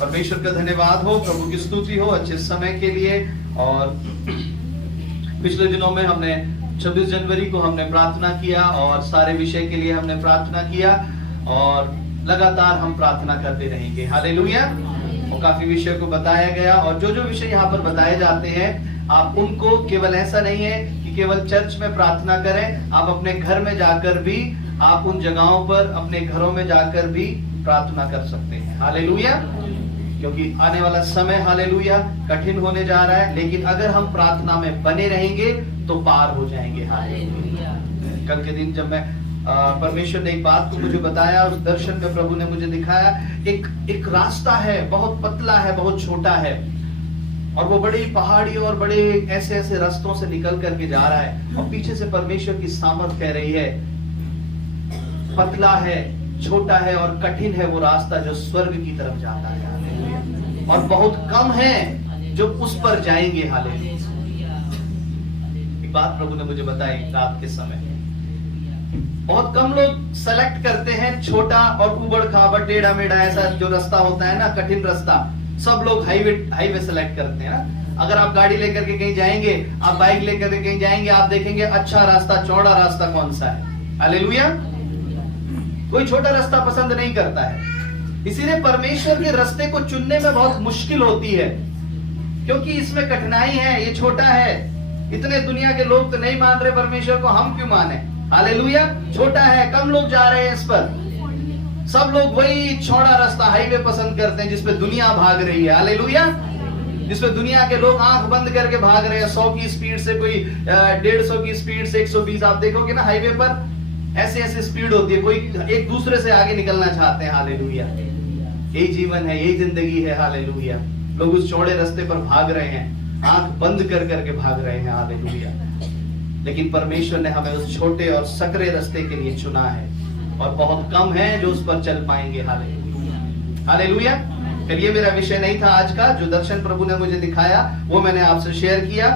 परमेश्वर का धन्यवाद हो, प्रभु की स्तुति हो अच्छे समय के लिए। और पिछले दिनों में हमने 26 जनवरी को हमने प्रार्थना किया और सारे विषय के लिए हमने प्रार्थना किया और लगातार हम प्रार्थना करते रहेंगे। हालेलुया। और काफी विषय को बताया गया और जो जो विषय यहाँ पर बताए जाते हैं आप उनको केवल ऐसा नहीं है कि केवल चर्च में प्रार्थना करें, आप अपने घर में जाकर भी आप उन जगहों पर अपने घरों में जाकर भी प्रार्थना कर सकते हैं। हालेलुया। क्योंकि आने वाला समय हालेलुया कठिन होने जा रहा है, लेकिन अगर हम प्रार्थना में बने रहेंगे तो पार हो जाएंगे। हालेलुया। कल के दिन जब मैं परमेश्वर ने एक बात को मुझे बताया, उस दर्शन में प्रभु ने मुझे दिखाया एक रास्ता है, बहुत पतला है, बहुत छोटा है और वो बड़ी पहाड़ी और बड़े ऐसे ऐसे रास्तों से निकल करके जा रहा है और पीछे से परमेश्वर की सामर्थ कह रही है पतला है, छोटा है और कठिन है वो रास्ता जो स्वर्ग की तरफ जाता है। और बहुत कम है जो उस पर जाएंगे। हालेलुया। एक बात प्रभु ने मुझे बताई रात के समय, बहुत कम लोग सेलेक्ट करते हैं छोटा और उबड़ खाबड़ टेढ़ा मेढ़ा ऐसा जो रास्ता होता है ना, कठिन रास्ता। सब लोग हाईवे सेलेक्ट करते हैं ना। अगर आप गाड़ी लेकर के कहीं जाएंगे, आप बाइक लेकर के कहीं जाएंगे, आप देखेंगे अच्छा रास्ता, चौड़ा रास्ता कौन सा है। हालेलुया। कोई छोटा रास्ता पसंद नहीं करता है। इसीलिए परमेश्वर के रास्ते को चुनने में बहुत मुश्किल होती है, क्योंकि इसमें कठिनाई है। ये छोटा है, इतने दुनिया के लोग तो नहीं मान रहे परमेश्वर को, हम क्यों माने। हालेलुया। छोटा है, कम लोग जा रहे हैं इस पर। सब लोग वही चौड़ा रास्ता हाईवे पसंद करते हैं जिसपे दुनिया भाग रही है। हालेलुया। जिसपे दुनिया के लोग आंख बंद करके भाग रहे हैं 100 की स्पीड से, कोई 150 की स्पीड से, 120। आप देखोगे ना हाईवे पर ऐसे ऐसे स्पीड होती है, कोई एक दूसरे से आगे निकलना चाहते हैं। हालेलुया। यही जीवन है, यही जिंदगी है। हालेलुया। लोग उस चौड़े रास्ते पर भाग रहे हैं, आंख बंद कर करके भाग रहे हैं। हालेलुया। लेकिन परमेश्वर ने हमें उस छोटे और सकरे रास्ते के लिए चुना है और बहुत कम है जो उस पर चल पाएंगे। हालेलुया। हालेलुया। फिर ये मेरा विषय नहीं था आज का। जो दर्शन प्रभु ने मुझे दिखाया वो मैंने आपसे शेयर किया।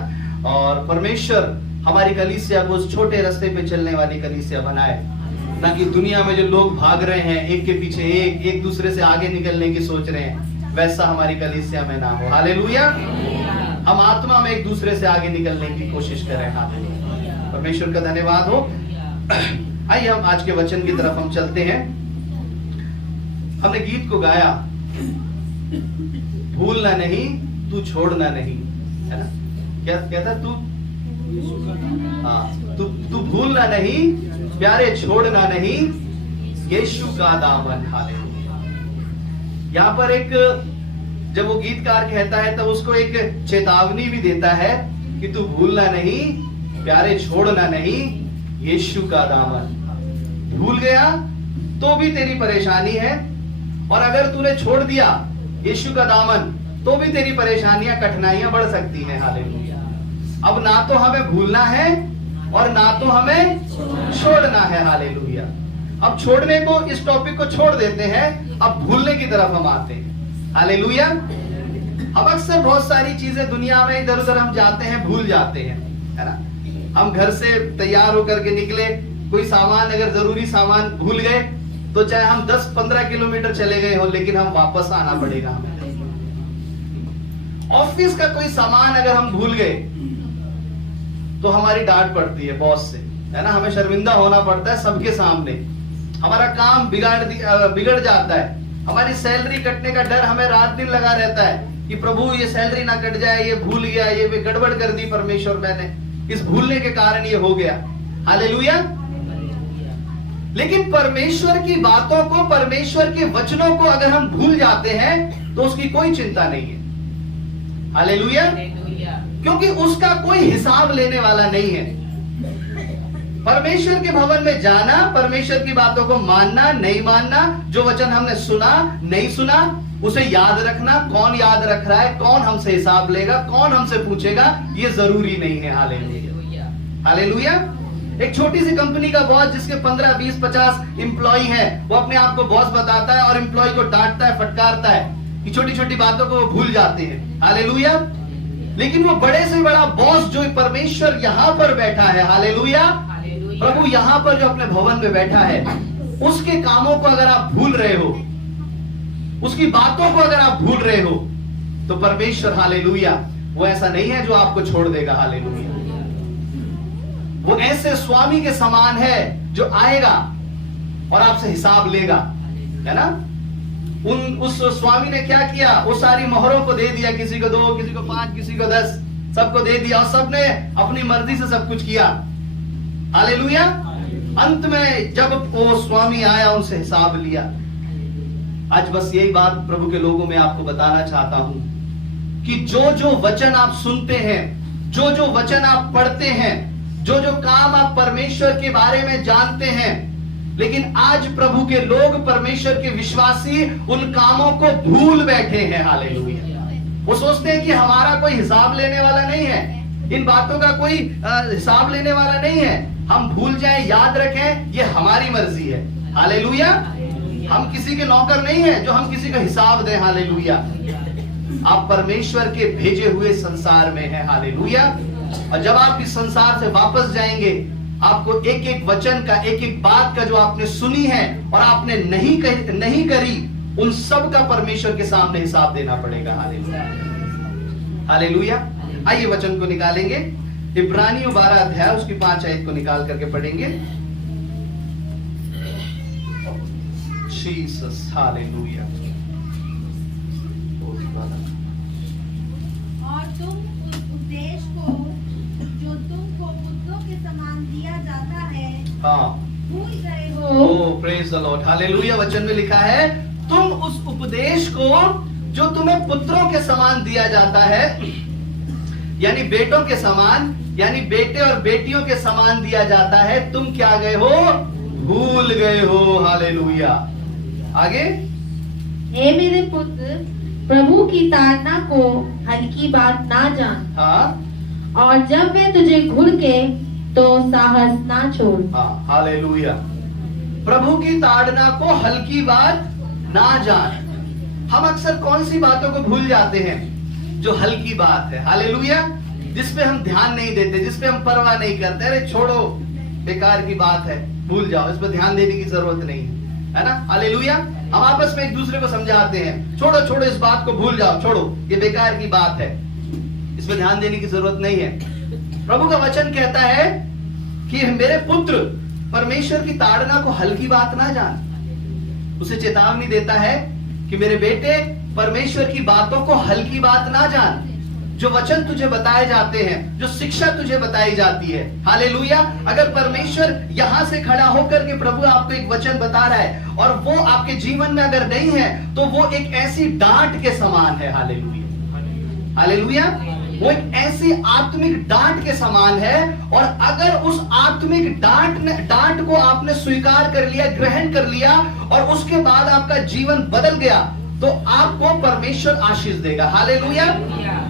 और परमेश्वर हमारी कलीसिया को उस छोटे रास्ते पे चलने वाली कलीसिया बनाए, ताकि दुनिया में जो लोग भाग रहे हैं एक के पीछे एक दूसरे से आगे निकलने की सोच रहे हैं, वैसा हमारी कलीसिया में ना हो। हालेलुया। हम आत्मा में एक दूसरे से आगे निकलने की कोशिश करें। हालेलुया। परमेश्वर का धन्यवाद हो। आइए हम आज के वचन की तरफ हम चलते हैं। हमने गीत को गाया, भूलना नहीं तू छोड़ना नहीं, है ना। क्या कहता तू, हाँ, तू भूलना नहीं प्यारे, छोड़ना नहीं यीशु का दामन। हालेलुया। यहाँ पर एक जब वो गीतकार कहता है तब उसको एक चेतावनी भी देता है कि तू भूलना नहीं प्यारे, छोड़ना नहीं यीशु का दामन। भूल गया तो भी तेरी परेशानी है, और अगर तूने छोड़ दिया यीशु का दामन तो भी तेरी परेशानियां, कठिनाइयां बढ़ सकती हैं। हालेलुया। अब ना तो हमें भूलना है और ना तो हमें छोड़ना है। हालेलुया। अब छोड़ने को, इस टॉपिक को छोड़ देते हैं, अब भूलने की तरफ हम आते हैं। हालेलुया। हम अक्सर बहुत सारी चीजें दुनिया में इधर उधर हम जाते हैं, भूल जाते हैं, है ना। हम घर से तैयार होकर के निकले, कोई सामान, अगर जरूरी सामान भूल गए तो चाहे हम 10-15 किलोमीटर चले गए हो, लेकिन हम वापस आना पड़ेगा हमें। ऑफिस का कोई सामान अगर हम भूल गए तो हमारी डांट पड़ती है बॉस से, है ना। हमें शर्मिंदा होना पड़ता है सबके सामने, हमारा काम बिगड़ जाता है, हमारी सैलरी कटने का डर हमें रात दिन लगा रहता है कि प्रभु ये सैलरी ना कट जाए, ये भूल गया, ये गड़बड़ कर दी परमेश्वर मैंने, इस भूलने के कारण ये हो गया। हालेलुया। लेकिन परमेश्वर की बातों को, परमेश्वर के वचनों को अगर हम भूल जाते हैं तो उसकी कोई चिंता नहीं है। हालेलुया। क्योंकि उसका कोई हिसाब लेने वाला नहीं है। परमेश्वर के भवन में जाना, परमेश्वर की बातों को मानना, नहीं मानना, जो वचन हमने सुना नहीं सुना उसे याद रखना, कौन याद रख रहा है, कौन हमसे हिसाब लेगा, कौन हमसे पूछेगा, ये जरूरी नहीं है। हालेलुया। हालेलुया। एक छोटी सी कंपनी का बॉस जिसके 15, 20, 50 एम्प्लॉय है, वो अपने आप को बॉस बताता है और एम्प्लॉय को डांटता है, फटकारता है कि छोटी छोटी बातों को वो भूल जाते हैं। हालेलुया। लेकिन वो बड़े से बड़ा बॉस जो परमेश्वर यहाँ पर बैठा है, हालेलुया, प्रभु यहाँ पर जो अपने भवन में बैठा है, उसके कामों को अगर आप भूल रहे हो उसकी बातों को अगर आप भूल रहे हो, तो परमेश्वर हालेलुया वो ऐसा नहीं है जो आपको छोड़ देगा। हालेलुया, वो ऐसे स्वामी के समान है जो आएगा और आपसे हिसाब लेगा, है ना। उस स्वामी ने क्या किया, वो सारी मोहरों को दे दिया, किसी को 2, किसी को 5, किसी को 10, सबको दे दिया और सबने अपनी मर्जी से सब कुछ किया। हालेलुया। अंत में जब वो स्वामी आया, उनसे हिसाब लिया। आज बस यही बात प्रभु के लोगों में आपको बताना चाहता हूं कि जो जो वचन आप सुनते हैं, जो जो वचन आप पढ़ते हैं, जो जो काम आप परमेश्वर के बारे में जानते हैं, लेकिन आज प्रभु के लोग, परमेश्वर के विश्वासी उन कामों को भूल बैठे हैं। हालेलुया। वो सोचते हैं कि हमारा कोई हिसाब लेने वाला नहीं है, इन बातों का कोई हिसाब लेने वाला नहीं है, हम भूल जाएं, याद रखें, ये हमारी मर्जी है। हालेलुया। हम किसी के नौकर नहीं है जो हम किसी का हिसाब दें। हालेलुया। आप परमेश्वर के भेजे हुए संसार में हैं। हालेलुया। और जब आप इस संसार से वापस जाएंगे, आपको एक एक वचन का, एक एक बात का जो आपने सुनी है और आपने नहीं करी, उन सब का परमेश्वर के सामने हिसाब देना पड़ेगा। हालेलुया। हालेलुया। आइए वचन को निकालेंगे। इब्रानियों 12 अध्याय उसकी 5 आयत को निकाल करके पढ़ेंगे। Jesus, hallelujah. और तुम उस उपदेश को जो तुमको पुत्रों के समान दिया जाता है, हाँ, भूल गए हो। ओह प्रेज द लॉर्ड। हालेलुया। वचन में लिखा है, तुम उस उपदेश को जो तुम्हें पुत्रों के समान दिया जाता है, यानी बेटों के समान, यानी बेटे और बेटियों के समान दिया जाता है, तुम क्या गए हो, भूल गए हो। हालेलुया। आगे, हे मेरे पुत्र, प्रभु की ताड़ना को हल्की बात ना जान। हाँ, और जब मैं तुझे घुड़के तो साहस ना छोड़। हाँ, हालेलुया। प्रभु की ताड़ना को हल्की बात ना जान। हम अक्सर कौन सी बातों को भूल जाते हैं जो हल्की बात है। हालेलुया। जिसपे हम ध्यान नहीं देते, जिसपे हम परवाह नहीं करते, अरे छोड़ो, बेकार की बात है, भूल जाओ, इस पर ध्यान देने की जरूरत नहीं है ना। हालेलुया। हम आपस में एक दूसरे को समझाते हैं, छोड़ो छोड़ो, इस बात को भूल जाओ, छोड़ो, ये बेकार की बात है, इस पर ध्यान देने की जरूरत नहीं है। प्रभु का वचन कहता है कि मेरे पुत्र, परमेश्वर की ताड़ना को हल्की बात ना जान। उसे चेतावनी देता है कि मेरे बेटे, परमेश्वर की बातों को हल्की बात ना जान। जो वचन तुझे बताए जाते हैं, जो शिक्षा तुझे बताई जाती है, हालेलुया, अगर परमेश्वर यहां से खड़ा होकर के प्रभु आपको एक वचन बता रहा है और वो आपके जीवन में अगर नहीं है, तो वो एक ऐसी डांट के समान है। हालेलुया। हालेलुया। वो एक ऐसी आत्मिक डांट के समान है, और अगर उस आत्मिक डांट को आपने स्वीकार कर लिया, ग्रहण कर लिया, और उसके बाद आपका जीवन बदल गया, तो आपको परमेश्वर आशीष देगा। हालेलुया।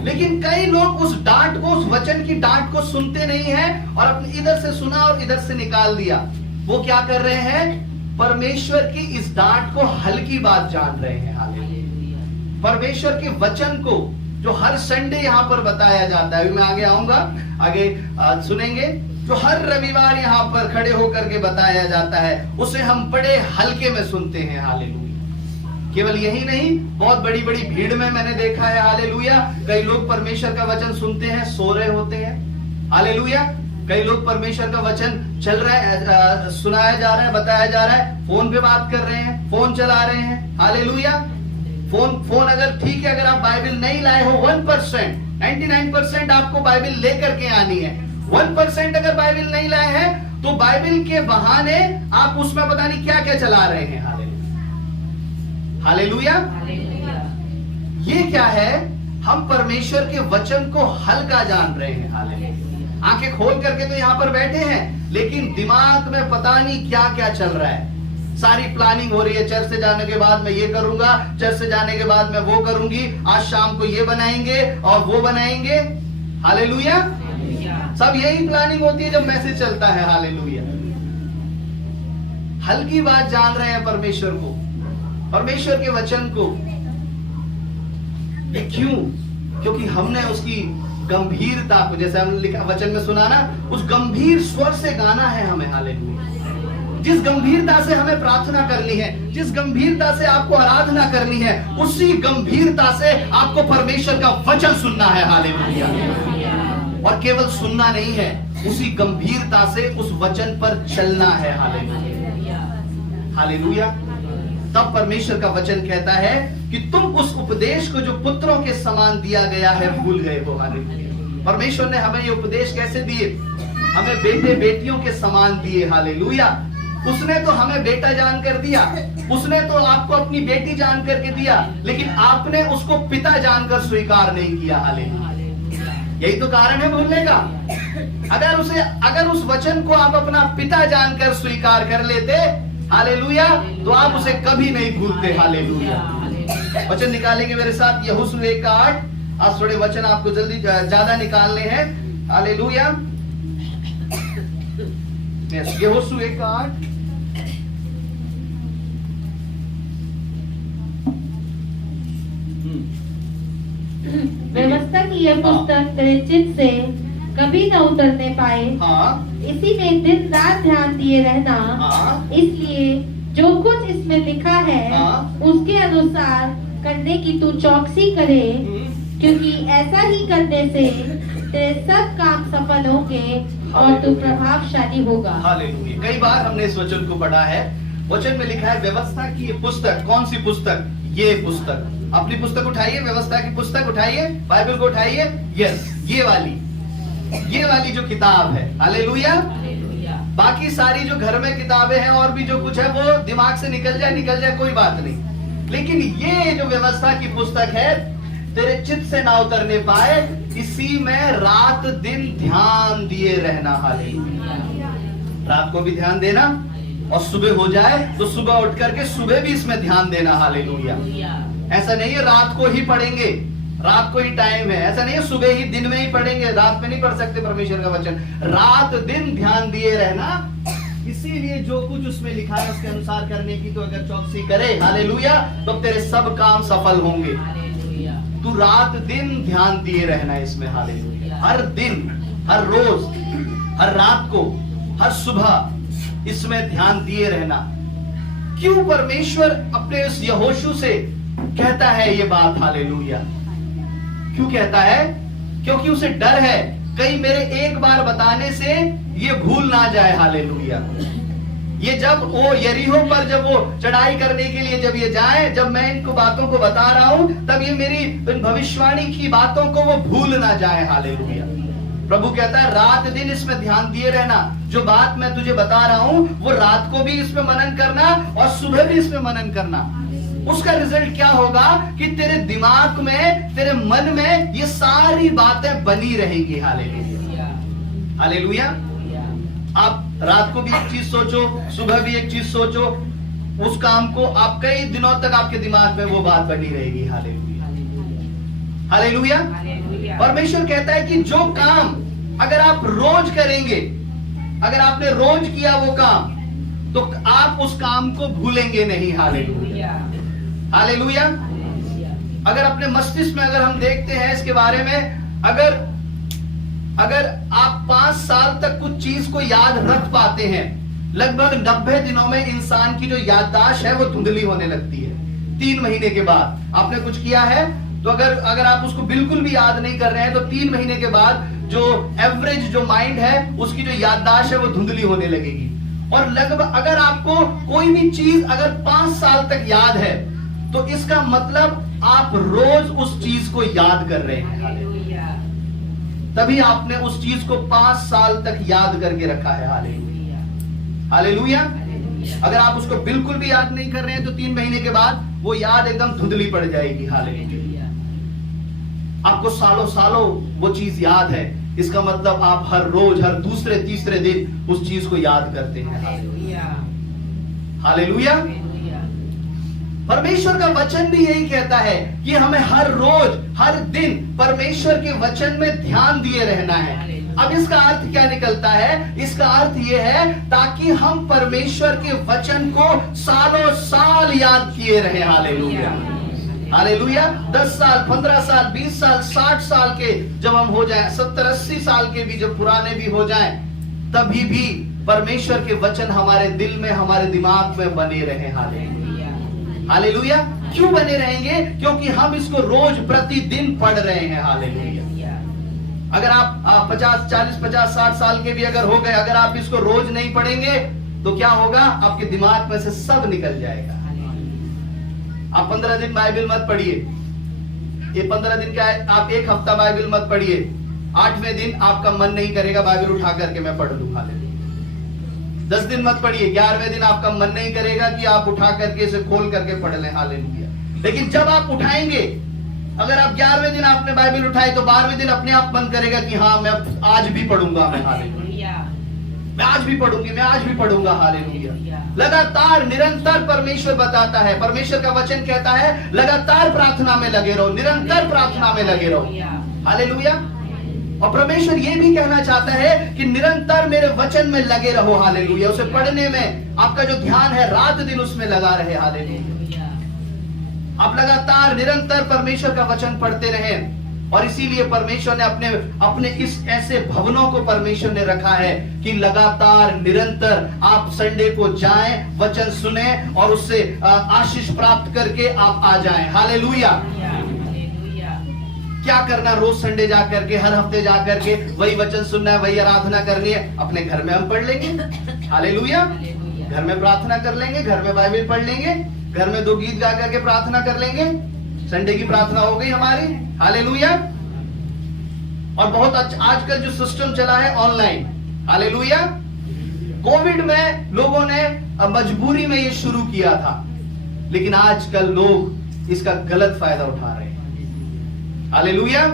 लेकिन कई लोग उस डांट को, उस वचन की डांट को सुनते नहीं हैं, और अपने इधर से सुना और इधर से निकाल दिया। वो क्या कर रहे हैं, परमेश्वर की इस डांट को हल्की बात जान रहे हैं। हालेलुया। परमेश्वर के वचन को जो हर संडे यहाँ पर बताया जाता है, मैं आगे आऊंगा, आगे सुनेंगे, जो हर रविवार यहाँ पर खड़े होकर के बताया जाता है, उसे हम बड़े हल्के में सुनते हैं। हालेलुया। केवल यही नहीं, बहुत बड़ी बड़ी भीड़ में मैंने देखा है, हालेलुया, कई लोग परमेश्वर का वचन सुनते हैं, सो रहे होते हैं। हालेलुया। कई लोग परमेश्वर का वचन चल रहा है, सुनाया जा रहा है, बताया जा रहा है, फोन पे बात कर रहे हैं, फोन चला रहे हैं। हालेलुया। फोन अगर ठीक है, अगर आप बाइबल नहीं लाए हो, 1%, 99% आपको बाइबल लेकर के आनी है। 1% अगर बाइबल नहीं लाए हैं, तो बाइबल के बहाने आप उसमें पता नहीं क्या क्या चला रहे हैं। हालेलुया। ये क्या है, हम परमेश्वर के वचन को हल्का जान रहे हैं। हालेलुया। आंखें खोल करके तो यहाँ पर बैठे हैं, लेकिन दिमाग में पता नहीं क्या क्या चल रहा है। सारी प्लानिंग हो रही है, चर्च से जाने के बाद मैं ये करूंगा, चर्च से जाने के बाद मैं वो करूंगी, आज शाम को ये बनाएंगे और वो बनाएंगे। हालेलुया। सब यही प्लानिंग होती है जब मैसेज चलता है। हालेलुया। हल्की बात जान रहे हैं परमेश्वर को, परमेश्वर के वचन को। क्यों? क्योंकि हमने उसकी गंभीरता को, जैसे हमने लिखा वचन में सुना ना, उस गंभीर स्वर से गाना है हमें। हालेलुया। जिस गंभीरता से हमें प्रार्थना करनी है, जिस गंभीरता से आपको आराधना करनी है, उसी गंभीरता से आपको परमेश्वर का वचन सुनना है। हालेलुया। और केवल सुनना नहीं है, उसी गंभीरता से उस वचन पर चलना है। Hallelujah, hallelujah. तब परमेश्वर का वचन कहता है कि तुम उस उपदेश को जो पुत्रों के समान दिया गया है भूल गए हो। हालेलुया। परमेश्वर ने हमें ये उपदेश कैसे दिए? हमें बेटे बेटियों के समान दिए। हालेलुया। उसने तो हमें बेटा जानकर दिया, उसने तो आपको अपनी बेटी जान करके दिया, लेकिन आपने उसको पिता जानकर स्वीकार नहीं किया। हालेलुया। यही तो कारण है भूलने का। अगर उस वचन को आप अपना पिता जानकर स्वीकार कर लेते, हालेलुया, तो आप उसे कभी नहीं भूलते। हालेलुया। वचन निकालेंगे मेरे साथ, यहोशू 1:8। आज थोड़े वचन आपको जल्दी ज्यादा निकालने हैं। हालेलुया। यहोशू 1:8। व्यवस्था की यह पुस्तक तेरे चित्त से कभी न उतरने पाए, हाँ, इसी में दिन रात ध्यान दिए रहना। हाँ, इसलिए जो कुछ इसमें लिखा है हाँ, उसके अनुसार करने की तू चौकसी करे, क्योंकि ऐसा ही करने से तेरे सब काम सफल होंगे और तू प्रभावशाली होगा। हालेलुया। कई बार हमने इस वचन को पढ़ा है। वचन में लिखा है व्यवस्था की ये पुस्तक। कौन सी पुस्तक? ये पुस्तक। अपनी पुस्तक उठाइए, व्यवस्था की पुस्तक उठाइए, बाइबल को उठाइए। यस, ये वाली जो किताब है। हालेलुया। बाकी सारी जो घर में किताबें हैं और भी जो कुछ है वो दिमाग से निकल जाए कोई बात नहीं, लेकिन ये जो व्यवस्था की पुस्तक है तेरे चित्त से ना उतरने पाए, इसी में रात दिन ध्यान दिए रहना। हालेलुया। रात को भी ध्यान देना, और सुबह हो जाए तो सुबह उठ करके सुबह भी इसमें ध्यान देना। हालेलुया। ऐसा नहीं है रात को ही पढ़ेंगे, रात को ही टाइम है, ऐसा नहीं है सुबह ही दिन में ही पढ़ेंगे, रात में नहीं पढ़ सकते परमेश्वर का वचन। रात दिन ध्यान दिए रहना, इसीलिए जो कुछ उसमें लिखा है उसके अनुसार करने की तो अगर चौकसी करे, हालेलुया, तो तेरे सब काम सफल होंगे। तू रात दिन ध्यान दिए रहना इसमें। हालेलुया। हर दिन, हर रोज, हर रात को, हर सुबह इसमें ध्यान दिए रहना। क्यों परमेश्वर अपने उस यहोशू से कहता है ये बात? हालेलुया। क्यों कहता है? क्योंकि उसे डर है कहीं मेरे एक बार बताने से ये भूल ना जाए। हालेलुया। ये जब वो यरीहो पर जब वो चढ़ाई करने के लिए जब ये जाए, जब मैं इनको बातों को बता रहा हूं, तब ये मेरी इन भविष्यवाणी की बातों को वो भूल ना जाए। हालेलुया। प्रभु कहता है रात दिन इसमें ध्यान दिए रहना। जो बात मैं तुझे बता रहा हूं वो रात को भी इसमें मनन करना और सुबह भी इसमें मनन करना। उसका रिजल्ट क्या होगा कि तेरे दिमाग में, तेरे मन में ये सारी बातें बनी रहेंगी। हालेलुया। हालेलुया। आप रात को भी एक चीज सोचो, सुबह भी एक चीज सोचो, उस काम को आप कई दिनों तक आपके दिमाग में वो बात बनी रहेगी। हालेलुया। हालेलुया। परमेश्वर कहता है कि जो काम अगर आप रोज करेंगे, अगर आपने रोज किया वो काम, तो आप उस काम को भूलेंगे नहीं। हालेलुया। हालेलुया। अगर अपने मस्तिष्क में अगर हम देखते हैं इसके बारे में, अगर आप 5 साल तक कुछ चीज को याद रख पाते हैं, लगभग 90 दिनों में इंसान की जो याददाश्त है वो धुंधली होने लगती है। 3 महीने के बाद आपने कुछ किया है तो अगर आप उसको बिल्कुल भी याद नहीं कर रहे हैं तो 3 महीने के बाद जो एवरेज जो माइंड है उसकी जो याददाश्त है वो धुंधली होने लगेगी। और लगभग अगर आपको कोई भी चीज अगर 5 साल तक याद है तो इसका मतलब आप रोज उस चीज को याद कर रहे हैं। तभी आपने उस चीज को 5 साल तक याद करके रखा है। हालेलुया। हालेलुया। अगर आप उसको बिल्कुल भी याद नहीं कर रहे हैं तो 3 महीने के बाद वो याद एकदम धुंधली पड़ जाएगी। हालेलुया। आपको सालों सालों वो चीज याद है, इसका मतलब आप हर रोज, हर दूसरे तीसरे दिन उस चीज को याद करते हैं। हालेलुया। परमेश्वर का वचन भी यही कहता है कि हमें हर रोज, हर दिन परमेश्वर के वचन में ध्यान दिए रहना है। अब इसका अर्थ क्या निकलता है? इसका अर्थ यह है ताकि हम परमेश्वर के वचन को सालों साल याद किए रहे। हालेलुया। हालेलुया। 10 साल, 15 साल, 20 साल, 60 साल के जब हम हो जाएं, 70-80 साल के भी जब पुराने भी हो जाएं, तभी भी परमेश्वर के वचन हमारे दिल में, हमारे दिमाग में बने रहे। Hallelujah, hallelujah. क्यों बने रहेंगे? क्योंकि हम इसको रोज प्रतिदिन पढ़ रहे हैं। हालेलुया। अगर आप 50, 40, 50, 60 साल के भी अगर हो गए, अगर आप इसको रोज नहीं पढ़ेंगे तो क्या होगा? आपके दिमाग में से सब निकल जाएगा। आप 15 दिन बाइबल मत पढ़िए, ये 15 दिन का है, आप एक हफ्ता बाइबल मत पढ़िए, 8वें दिन आपका मन नहीं करेगा बाइबल उठा करके मैं पढ़ लूं। हालेलुया। 10 दिन मत पढ़िए, 11वें दिन आपका मन नहीं करेगा कि आप उठा करके इसे खोल करके पढ़ लें। हालेलुया। लेकिन जब आप उठाएंगे, अगर आप 11वें दिन आपने बाइबल उठाई तो 12वें दिन अपने आप मन करेगा कि हाँ मैं आज भी पढ़ूंगा, मैं हालेलुया, मैं आज भी पढ़ूंगी, मैं आज भी पढ़ूंगा। हालेलुया। लगातार निरंतर परमेश्वर बताता है, परमेश्वर का वचन कहता है लगातार प्रार्थना में लगे रहो, निरंतर प्रार्थना में लगे रहो। हालेलुया। और परमेश्वर ये भी कहना चाहता है कि निरंतर मेरे वचन में लगे रहो। हालेलुया। उसे पढ़ने में आपका जो ध्यान है रात दिन उसमें लगा रहे। हालेलुया। आप लगातार निरंतर परमेश्वर का वचन पढ़ते रहें। और इसीलिए परमेश्वर ने अपने इस ऐसे भवनों को परमेश्वर ने रखा है कि लगातार निरंतर आप संडे को जाएं, वचन सुने और उससे आशीष प्राप्त करके आप आ जाएं। हालेलुया। क्या करना? रोज संडे जा करके, हर हफ्ते जा करके वही वचन सुनना है, वही आराधना करनी है। अपने घर में हम पढ़ लेंगे। हालेलुया। घर में प्रार्थना कर लेंगे, घर में बाइबल पढ़ लेंगे, घर में 2 गीत गा करके प्रार्थना कर लेंगे। संडे की प्रार्थना हो गई हमारी। हालेलुया। और बहुत अच्छा आजकल जो सिस्टम चला है ऑनलाइन। हालेलुया। कोविड में लोगों ने मजबूरी में ये शुरू किया था, लेकिन आजकल लोग इसका गलत फायदा उठा रहे हैं। हालेलुया।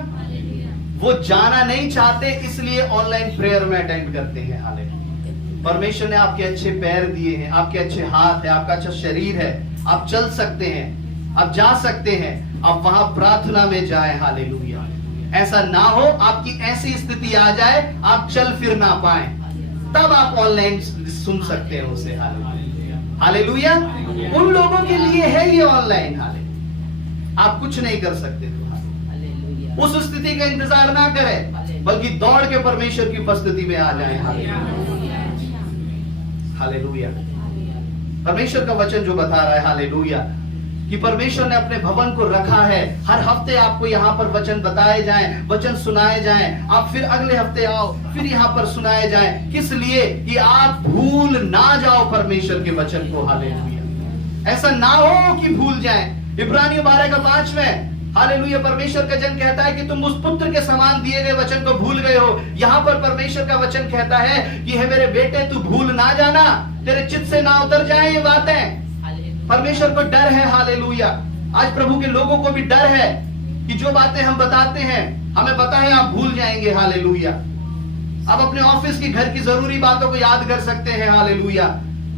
वो जाना नहीं चाहते, इसलिए ऑनलाइन प्रेयर में अटेंड करते हैं। हालेलुया। परमेश्वर ने आपके अच्छे पैर दिए हैं, आपके अच्छे हाथ है, आपका अच्छा शरीर है, आप चल सकते हैं, आप जा सकते हैं, आप वहां प्रार्थना में जाएं। हालेलुया। ऐसा ना हो आपकी ऐसी स्थिति आ जाए आप चल फिर ना पाए, तब आप ऑनलाइन सुन सकते हैं उसे। हालेलुया। उन लोगों के लिए है ये ऑनलाइन। हालेलुया। आप कुछ नहीं कर सकते तो उस स्थिति का इंतजार ना करें, बल्कि दौड़ के परमेश्वर की उपस्थिति में आ जाएं। हालेलुया। परमेश्वर का वचन जो बता रहा है, हालेलुया, कि परमेश्वर ने अपने भवन को रखा है। हर हफ्ते आपको यहाँ पर वचन बताए जाएं, वचन सुनाए जाएं, आप फिर अगले हफ्ते आओ, फिर यहाँ पर सुनाए जाएं। किस लिए? कि आप भूल ना जाओ परमेश्वर के वचन को। हालेलुया। ऐसा ना हो कि भूल जाएं। इब्रानियों 12:5 में हालेलुया परमेश्वर का जन कहता है कि तुम उस पुत्र के समान दिए गए वचन को भूल गए हो। यहाँ पर परमेश्वर का वचन कहता है कि हे मेरे बेटे तू भूल ना जाना, तेरे चित्त से ना उतर जाए ये बातें। परमेश्वर को डर है। हालेलुया। आज प्रभु के लोगों को भी डर है कि जो बातें हम बताते हैं हमें पता है आप भूल जाएंगे। हालेलुया। आप अपने ऑफिस की, घर की जरूरी बातों को याद कर सकते हैं। हालेलुया।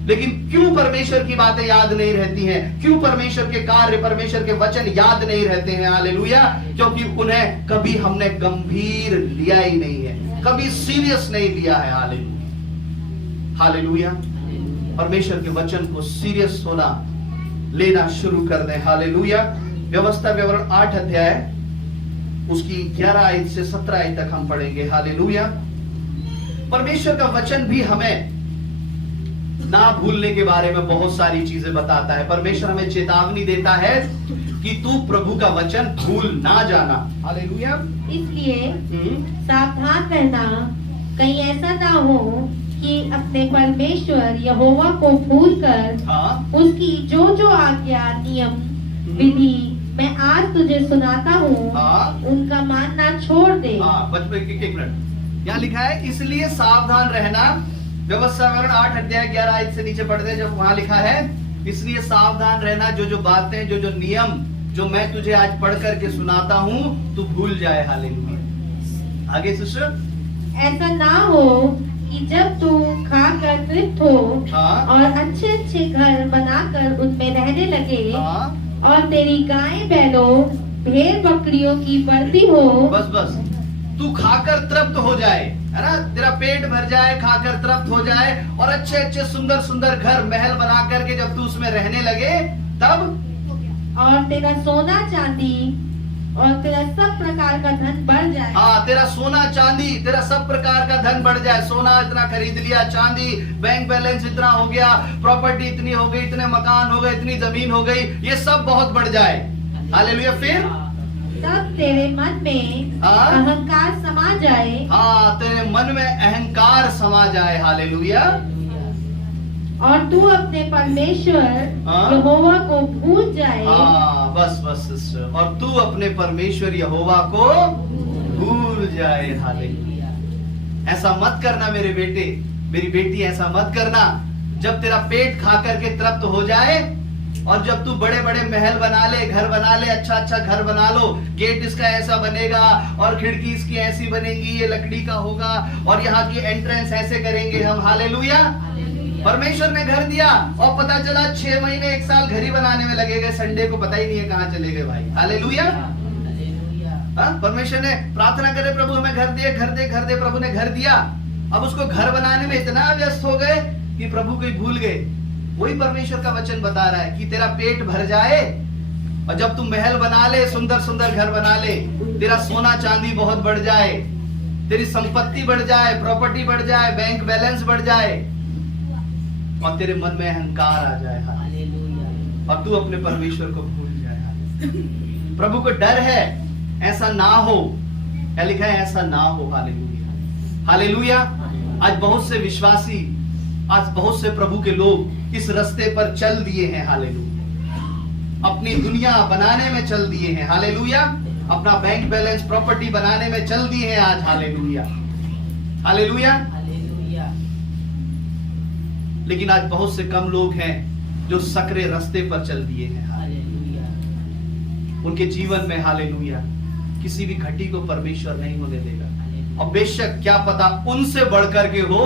लेकिन क्यों परमेश्वर की बातें याद नहीं रहती हैं? क्यों परमेश्वर के कार्य, परमेश्वर के वचन याद नहीं रहते हैं? हालेलुया। क्योंकि उन्हें कभी हमने गंभीर लिया ही नहीं है, कभी सीरियस नहीं लिया है। हालेलुया। हालेलुया। परमेश्वर के वचन को सीरियस होना, लेना शुरू कर दें। हालेलुया। व्यवस्था विवरण 8 अध्याय उसकी 11 आयत से 17 आयत तक हम पढ़ेंगे। हालेलुया। परमेश्वर का वचन भी हमें ना भूलने के बारे में बहुत सारी चीजें बताता है। परमेश्वर हमें चेतावनी देता है कि तू प्रभु का वचन भूल ना जाना। हालेलुया। इसलिए सावधान रहना, कहीं ऐसा ना हो कि अपने परमेश्वर यहोवा को भूलकर उसकी जो जो आज्ञा, नियम, विधि मैं आज तुझे सुनाता हूँ उनका मानना छोड़ दे। एक मिनट, यहाँ लिखा है इसलिए सावधान रहना। व्यवस्था विवरण 8 अध्याय 11 आयत से नीचे पढ़ते हैं, जब वहां लिखा है इसलिए सावधान रहना, जो जो बातें, जो जो नियम जो मैं तुझे आज पढ़ करके सुनाता हूँ तू भूल जाए। हालेलुया। आगे सिस्टर। ऐसा ना हो कि जब तू खाकर तृप्त हो और अच्छे अच्छे घर बनाकर उनमें रहने लगे और तेरी गायें बैलों भेड़ बकरियों की बढ़ती हो। बस तू खाकर तृप्त हो जाए, है ना, तेरा पेट भर जाए, खाकर तृप्त हो जाए और अच्छे अच्छे सुंदर सुंदर घर महल बना करके जब तू उसमें रहने लगे तब। और तेरा सोना चांदी और तेरा सब प्रकार का धन बढ़ जाए। हाँ, तेरा सोना चांदी, तेरा सब प्रकार का धन बढ़ जाए। सोना इतना खरीद लिया, चांदी, बैंक बैलेंस इतना हो गया, प्रॉपर्टी इतनी हो गई, इतने मकान हो गए, इतनी जमीन हो गई, ये सब बहुत बढ़ जाए। हालेलुया। फिर तब तेरे मन में हाँ? अहंकार समा जाए। हाँ, तेरे मन में अहंकार समा जाए। हालेलुया। और तू अपने परमेश्वर हाँ? यहोवा को भूल जाए। हाँ, बस बस सिस्टर। और तू अपने परमेश्वर यहोवा को भूल जाए। हालेलुया। ऐसा मत करना मेरे बेटे, मेरी बेटी, ऐसा मत करना। जब तेरा पेट खा करके तृप्त हो जाए और जब तू बड़े बड़े महल बना ले, घर बना ले, अच्छा अच्छा घर बना लो, गेट इसका ऐसा बनेगा और खिड़की इसकी ऐसी बनेगी, ये लकड़ी का होगा और यहाँ की एंट्रेंस ऐसे करेंगे हम। हालेलुया। परमेश्वर ने घर दिया और पता चला 6 महीने 1 साल घर ही बनाने में लगे गए, संडे को पता ही नहीं है कहाँ चले गए भाई। हालेलुया। परमेश्वर ने प्रार्थना करे, प्रभु हमें घर दे, घर दे, घर दे। प्रभु ने घर दिया, अब उसको घर बनाने में इतना व्यस्त हो गए कि प्रभु को ही भूल गए। वही परमेश्वर का वचन बता रहा है कि तेरा पेट भर जाए और जब तू महल बना ले, सुंदर सुंदर घर बना ले, तेरा सोना चांदी बहुत बढ़ जाए, तेरी संपत्ति बढ़ जाए, प्रॉपर्टी बढ़ जाए, बैंक बैलेंस बढ़ जाए और तेरे मन में अहंकार आ जाए। हालेलुया। और तू अपने परमेश्वर को भूल जाए। प्रभु को डर है, ऐसा ना हो। क्या लिखा है? ऐसा ना हो। हालेलुया। हालेलुया। आज बहुत से विश्वासी, आज बहुत से प्रभु के लोग इस रास्ते पर चल दिए हैं। हालेलुया। अपनी दुनिया बनाने में चल दिए हैं। हालेलुया। अपना बैंक बैलेंस, प्रॉपर्टी बनाने में चल दिए हैं आज। हालेलुया। हालेलुया। लेकिन आज बहुत से कम लोग हैं जो सकरे रास्ते पर चल दिए हैं। हालेलुया। उनके जीवन में, हालेलुया, किसी भी घटी को परमेश्वर नहीं होने देगा। और बेशक क्या पता उनसे बढ़कर के हो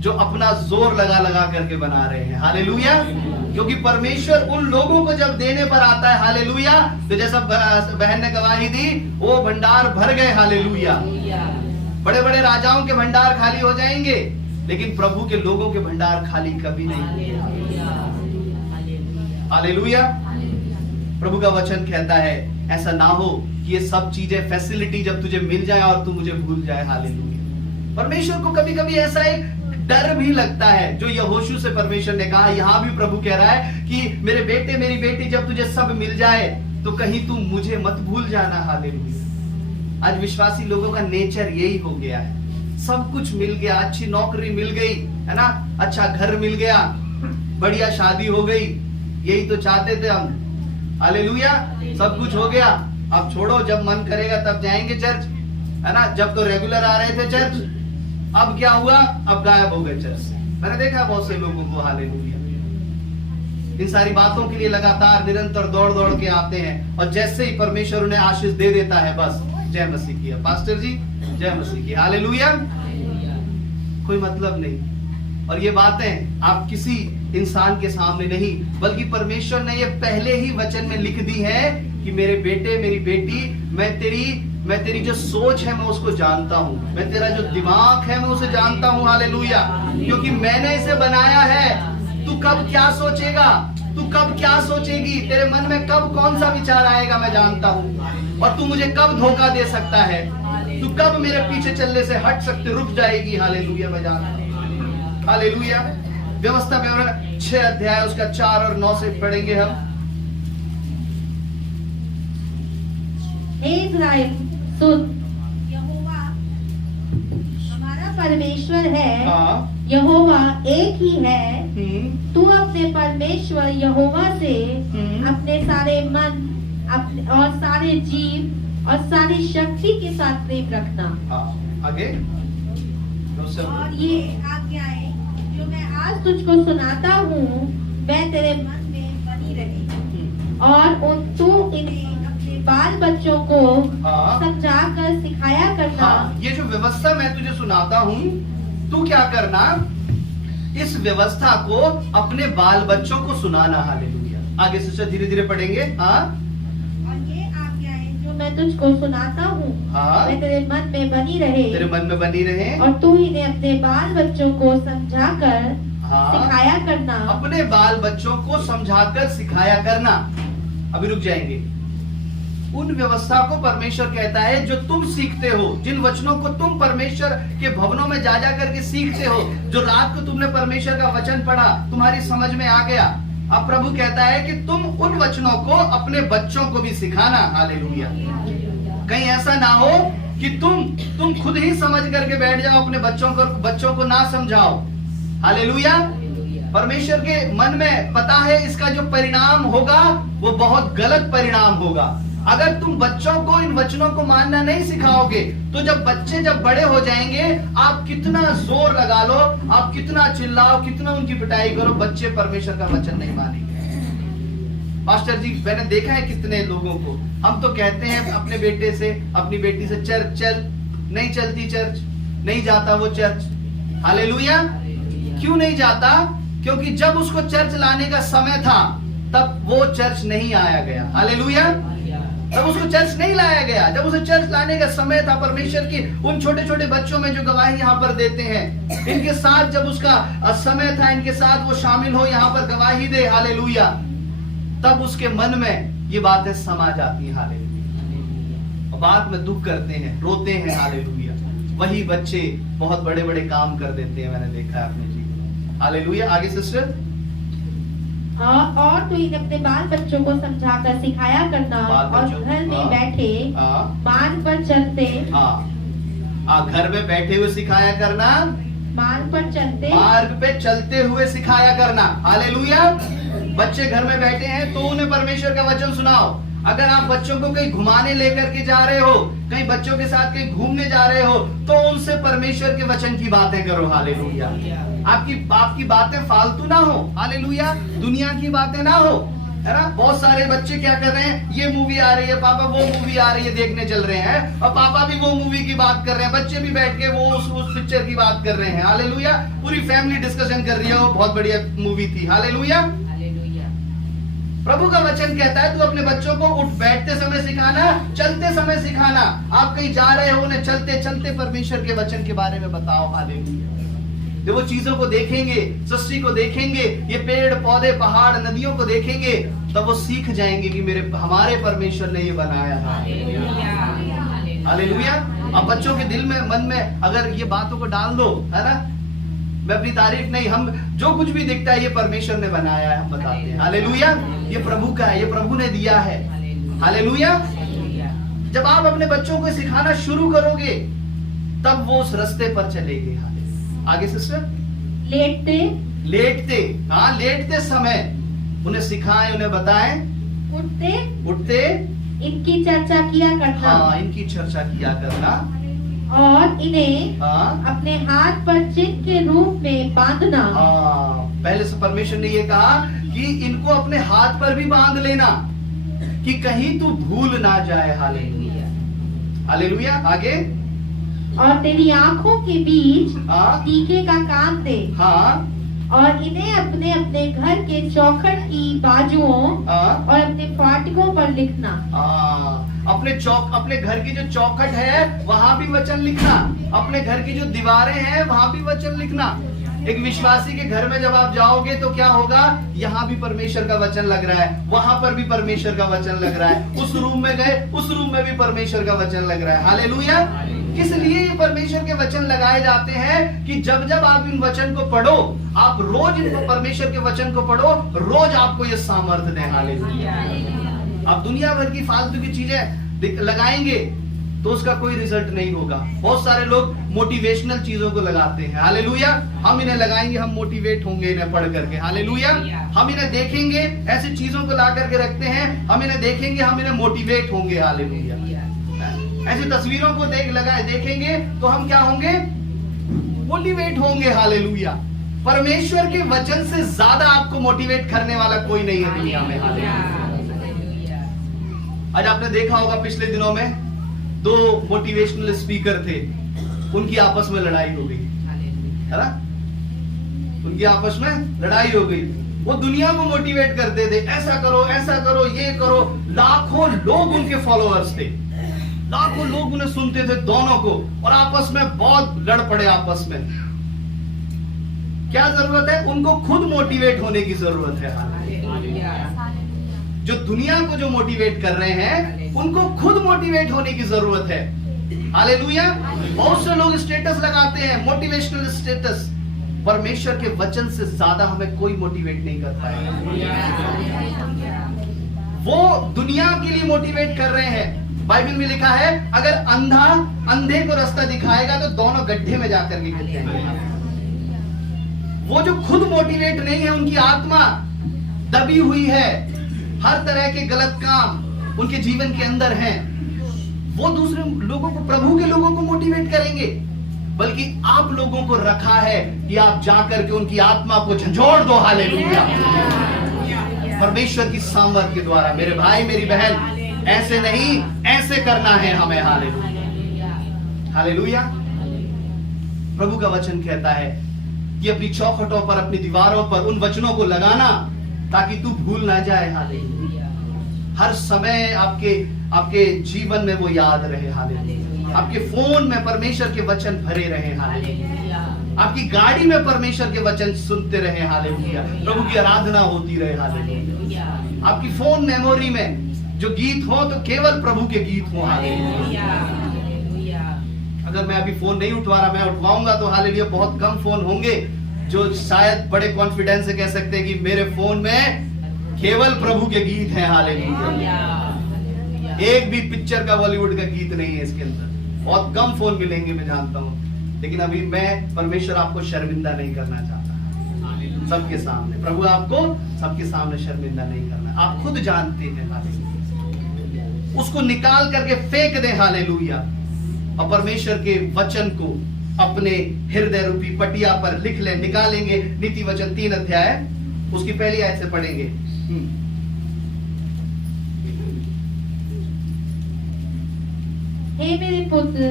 जो अपना जोर लगा लगा करके बना रहे हैं। हालेलुया। क्योंकि परमेश्वर उन लोगों को जब देने पर आता है, हालेलुया, तो जैसा बहन ने गवाही दी, वो भंडार भर गए। हालेलुया। बड़े बड़े राजाओं के भंडार खाली हो जाएंगे, लेकिन प्रभु के लोगों के भंडार खाली कभी नहीं होंगे। हालेलुया। प्रभु का वचन कहता है ऐसा ना हो कि ये सब चीजें, फैसिलिटी जब तुझे मिल जाए और तू मुझे भूल जाए। हालेलुया। परमेश्वर को कभी कभी ऐसा एक डर भी लगता है, जो यहोशू से परमेश्वर ने कहा। यहाँ भी प्रभु कह रहा है कि मेरे बेटे, मेरी बेटी, जब तुझे सब मिल जाए तो कहीं तू मुझे मत भूल जाना। हालेलुया। आज विश्वासी लोगों का नेचर यही हो गया है। सब कुछ मिल गया, अच्छी नौकरी मिल गई, है ना, अच्छा घर मिल गया, बढ़िया शादी हो गई, यही तो चाहते थे हम। हालेलुया। सब कुछ हो गया, अब छोड़ो, जब मन करेगा तब जाएंगे चर्च, है ना। जब तो रेगुलर आ रहे थे चर्च, अब क्या हुआ? अब गायब हो गए चर्च से। मैंने देखा बहुत से लोगों को। हालेलुया। इन सारी बातों के लिए लगातार निरंतर दौड़ दौड़ के आते हैं और जैसे ही परमेश्वर उन्हें आशीष दे देता है, बस जय मसीह की, पास्टर जी जय मसीह की। हालेलुया। कोई मतलब नहीं। और ये बातें आप किसी इंसान के सामने नहीं, बल्कि परमेश्वर ने ये पहले ही वचन में लिख दी है कि मेरे बेटे, मेरी बेटी, मैं तेरी जो सोच है मैं उसको जानता हूँ, मैं तेरा जो दिमाग है मैं उसे जानता हूँ। हालेलुया। क्योंकि मैंने इसे बनाया है। तू कब क्या सोचेगा, तू कब क्या सोचेगी, तेरे मन में कब कौन सा विचार आएगा मैं जानता हूँ। और तू मुझे कब धोखा दे सकता है, तू कब मेरे पीछे चलने से हट सकते, रुक जाएगी। हालेलुया। मैं जानता हूँ। हालेलुया। व्यवस्था में 6 अध्याय उसका 4 और 9 से पढ़ेंगे हम। हे इस्राएल सुन, यहोवा हमारा परमेश्वर है। हाँ। यहोवा एक ही है। तू अपने परमेश्वर यहोवा से अपने सारे मन, अपने और सारे जीव और सारी शक्ति के साथ प्रेम रखना। हाँ, आगे। और ये आज्ञाएं जो मैं आज तुझको सुनाता हूँ मैं तेरे मन में बनी रहे, और तू इन्हें अपने बाल बच्चों को हाँ। समझाकर सिखाया करना। हाँ, ये जो व्यवस्था मैं तुझे सुनाता हूँ, तू क्या करना, इस व्यवस्था को अपने बाल बच्चों को सुनाना। हालेलुया। आगे से धीरे धीरे पढ़ेंगे। हाँ। और ये आज्ञाएं जो मैं तुझको सुनाता हूँ हाँ। मैं तेरे मन में बनी रहे, तेरे मन में बनी रहे, और तू इन्हें अपने बाल बच्चों को समझाकर हाँ। सिखाया करना। अपने बाल बच्चों को समझाकर सिखाया करना। अभी रुक जाएंगे। उन व्यवस्था को परमेश्वर कहता है जो तुम सीखते हो, जिन वचनों को तुम परमेश्वर के भवनों में जा जा करके सीखते हो, जो रात को तुमने परमेश्वर का वचन पढ़ा, तुम्हारी समझ में आ गया। अब प्रभु कहता है कि तुम उन वचनों को अपने बच्चों को भी सिखाना। हालेलुया। कहीं ऐसा ना हो कि तुम खुद ही समझ करके बैठ जाओ, अपने बच्चों को ना समझाओ। हालेलुया। परमेश्वर के मन में पता है इसका जो परिणाम होगा वो बहुत गलत परिणाम होगा। अगर तुम बच्चों को इन वचनों को मानना नहीं सिखाओगे तो जब बड़े हो जाएंगे, आप कितना जोर लगा लो, आप कितना चिल्लाओ, कितना उनकी पिटाई करो, बच्चे परमेश्वर का वचन नहीं मानेंगे। पास्टर जी, मैंने देखा है कितने लोगों को, हम तो कहते हैं अपने बेटे से, अपनी बेटी से, चर्च चल, नहीं चलती चर्च, नहीं जाता वो चर्च। हालेलुया। क्यों नहीं जाता? क्योंकि जब उसको चर्च लाने का समय था तब वो चर्च नहीं आया गया। हालेलुया। तब उसको चर्च नहीं लाया गया। जब उसे चर्च लाने का समय था, परमेश्वर की उन छोटे छोटे बच्चों में जो गवाही यहाँ पर देते हैं, इनके साथ जब उसका समय था, इनके साथ वो शामिल हो, यहाँ पर गवाही दे। हालेलुया। तब उसके मन में ये बातें समा जाती हैं। हालेलुया। और बाद में दुख करते हैं, रोते हैं। हालेलुया। वही बच्चे बहुत बड़े बड़े काम कर देते हैं, मैंने देखा है अपने जीवन में। हालेलुया। आगे सिस्टर। और तू इन्हें अपने बाल बच्चों को समझाकर सिखाया करना, और घर में बैठे मार्ग पर चलते, घर में बैठे हुए सिखाया करना, मार्ग पे चलते हुए सिखाया करना। हालेलुया। बच्चे घर में बैठे हैं तो उन्हें परमेश्वर का वचन सुनाओ। अगर आप बच्चों को कहीं घुमाने लेकर के जा रहे हो, कहीं बच्चों के साथ कहीं घूमने जा रहे हो, तो उनसे परमेश्वर के वचन की बातें करो। हालेलुया। आपकी बातें फालतू ना हो। हालेलुया। दुनिया की बातें ना हो, है ना। बहुत सारे बच्चे क्या कर रहे हैं, ये मूवी आ रही है पापा, वो मूवी आ रही है, देखने चल रहे हैं, और पापा भी वो मूवी की बात कर रहे हैं, बच्चे भी बैठ के वो उस पिक्चर की बात कर रहे हैं। हालेलुया। पूरी फैमिली डिस्कशन कर रही है, वो बहुत बढ़िया मूवी थी। हालेलुया। प्रभु का वचन कहता है तू अपने बच्चों को उठ बैठते समय सिखाना, चलते समय सिखाना। आप कहीं जा रहे हो, उन्हें चलते चलते परमेश्वर के वचन के बारे में बताओ। हालेलुया। जब वो चीजों को देखेंगे, सृष्टि को देखेंगे, ये पेड़ पौधे पहाड़ नदियों को देखेंगे, तब वो सीख जाएंगे कि हमारे परमेश्वर ने ये बनाया है। हालेलुया। अब बच्चों के दिल में, मन में अगर ये बातों को डाल दो, है ना, मैं अपनी तारीफ नहीं, हम जो कुछ भी दिखता है ये परमेश्वर ने बनाया है, हम बताते हैं। हालेलुया। ये प्रभु का है, ये प्रभु ने दिया है। हालेलुया। जब आप अपने बच्चों को सिखाना शुरू करोगे तब वो उस रास्ते पर चलेंगे। आगे सिस्टर। लेटते समय उन्हें सिखाएं, उन्हें बताएं। उठते इनकी चर्चा किया करना। इनकी चर्चा किया करना, और इन्हें अपने हाथ पर चिन्ह के रूप में बांधना। पहले से परमेश्वर ने ये कहा कि इनको अपने हाथ पर भी बांध लेना कि कहीं तू भूल ना जाए। हालेलुया। हालेलुया। आगे। और तेरी आंखों के बीच टीके का काम दे। और इन्हें अपने अपने घर के चौखट की बाजुओं और अपने फाटकों पर लिखना। अपने घर की जो चौखट है वहां भी वचन लिखना, अपने घर की जो दीवारें हैं वहां भी वचन लिखना। एक विश्वासी के घर में जब आप जाओगे तो क्या होगा, यहाँ भी परमेश्वर का वचन लग रहा है, वहां पर भी परमेश्वर का वचन लग रहा है, उस रूम में गए उस रूम में भी परमेश्वर का वचन लग रहा है। हालेलुया। किस लिए ये परमेश्वर के वचन लगाए जाते हैं कि जब जब आप इन वचन को पढ़ो, आप रोज इन परमेश्वर के वचन को पढ़ो, रोज आपको ये सामर्थ्य दे। हालेलुया। आप दुनिया भर की फालतू की चीजें लगाएंगे तो उसका कोई रिजल्ट नहीं होगा। बहुत सारे लोग मोटिवेशनल चीजों को लगाते हैं। हालेलुया। हम इन्हें लगाएंगे, हम मोटिवेट होंगे इन्हें पढ़ करके। हालेलुया। हम इन्हें देखेंगे, ऐसी चीजों को ला करके रखते हैं, हम इन्हें देखेंगे, हम इन्हें मोटिवेट होंगे। हालेलुया। ऐसी तस्वीरों को देखेंगे तो हम क्या होंगे, मोटिवेट होंगे। हालेलुया। परमेश्वर के वचन से ज्यादा आपको मोटिवेट करने वाला कोई नहीं है दुनिया में। हालेलुया। आज आपने देखा होगा पिछले दिनों में 2 मोटिवेशनल स्पीकर थे, उनकी आपस में लड़ाई हो गई, है ना। उनकी आपस में लड़ाई हो गई। वो दुनिया को मोटिवेट करते थे, ऐसा करो, ये करो। लाखों लोग उनके फॉलोअर्स थे, लाखों लोग उन्हें सुनते थे दोनों को, और आपस में बहुत लड़ पड़े आपस में। क्या जरूरत है, उनको खुद मोटिवेट होने की जरूरत है। जो दुनिया को जो मोटिवेट कर रहे हैं उनको खुद मोटिवेट होने की जरूरत है। हालेलुया। बहुत से लोग स्टेटस लगाते हैं, मोटिवेशनल स्टेटस। परमेश्वर के वचन से ज्यादा हमें कोई मोटिवेट नहीं करता है। वो दुनिया के लिए मोटिवेट कर रहे हैं। बाइबल में लिखा है अगर अंधा अंधे को रास्ता दिखाएगा तो दोनों गड्ढे में जाकर के गिरते हैं। वो जो खुद मोटिवेट नहीं है, उनकी आत्मा दबी हुई है, हर तरह के गलत काम उनके जीवन के अंदर हैं, वो दूसरे लोगों को, प्रभु के लोगों को मोटिवेट करेंगे। बल्कि आप लोगों को रखा है कि आप जाकर के उनकी आत्मा को झंझोड़ दो। हालेलुया। परमेश्वर की सामर्थ के द्वारा मेरे भाई मेरी बहन, ऐसे नहीं ऐसे करना है हमें। हालेलुया। हालेलुया। प्रभु का वचन कहता है कि अपनी चौखटों पर, अपनी दीवारों पर उन वचनों को लगाना ताकि तू भूल ना जाए। हालेलुया। हर समय आपके जीवन में वो याद रहे। हालेलुया। आपके फोन में परमेश्वर के वचन भरे रहे। हालेलुया। आपकी गाड़ी में परमेश्वर के वचन सुनते रहे। हालेलुया। प्रभु की आराधना होती रहे। हालेलुया। आपकी फोन मेमोरी में जो गीत हो तो केवल प्रभु के गीत हो। हालेलुया। अगर मैं अभी फोन नहीं उठवा रहा, मैं उठवाऊंगा तो हालेलुया बहुत कम फोन होंगे जो शायद बड़े कॉन्फिडेंस से कह सकते हैं कि मेरे फोन में केवल प्रभु के गीत हैं। हालेलुया। एक भी पिक्चर का, बॉलीवुड का गीत नहीं है इसके अंदर। बहुत कम फोन मिलेंगे, मैं जानता हूं। लेकिन अभी मैं, परमेश्वर आपको शर्मिंदा नहीं करना चाहता सबके सामने। प्रभु आपको सबके सामने शर्मिंदा नहीं करना, आप खुद जानते हैं। हालेलुया। उसको निकाल करके फेंक दे। हालेलुया। और परमेश्वर के वचन को अपने हृदय रूपी पटिया पर लिख ले। निकालेंगे नीति वचन 3 अध्याय उसकी पहली आयत से पढ़ेंगे। हे मेरे पुत्र,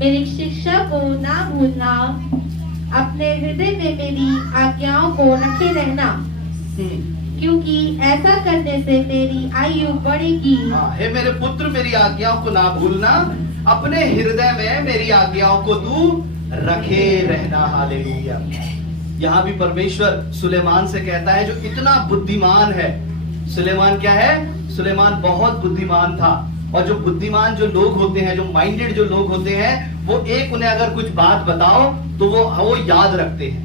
मेरी शिक्षा को ना भूलना, अपने हृदय में मेरी आज्ञाओं को रखे रहना, क्योंकि ऐसा करने से तेरी आयु बढ़ेगी। हे मेरे पुत्र, मेरी आज्ञाओं को ना भूलना, अपने हृदय में मेरी आज्ञाओं को तू रखे रहना। हालेलुया। यहाँ भी परमेश्वर सुलेमान से कहता है जो इतना बुद्धिमान है। सुलेमान क्या है? सुलेमान बहुत बुद्धिमान था। और जो बुद्धिमान जो लोग होते हैं, जो माइंडेड जो लोग होते हैं, वो उन्हें अगर कुछ बात बताओ तो वो याद रखते हैं।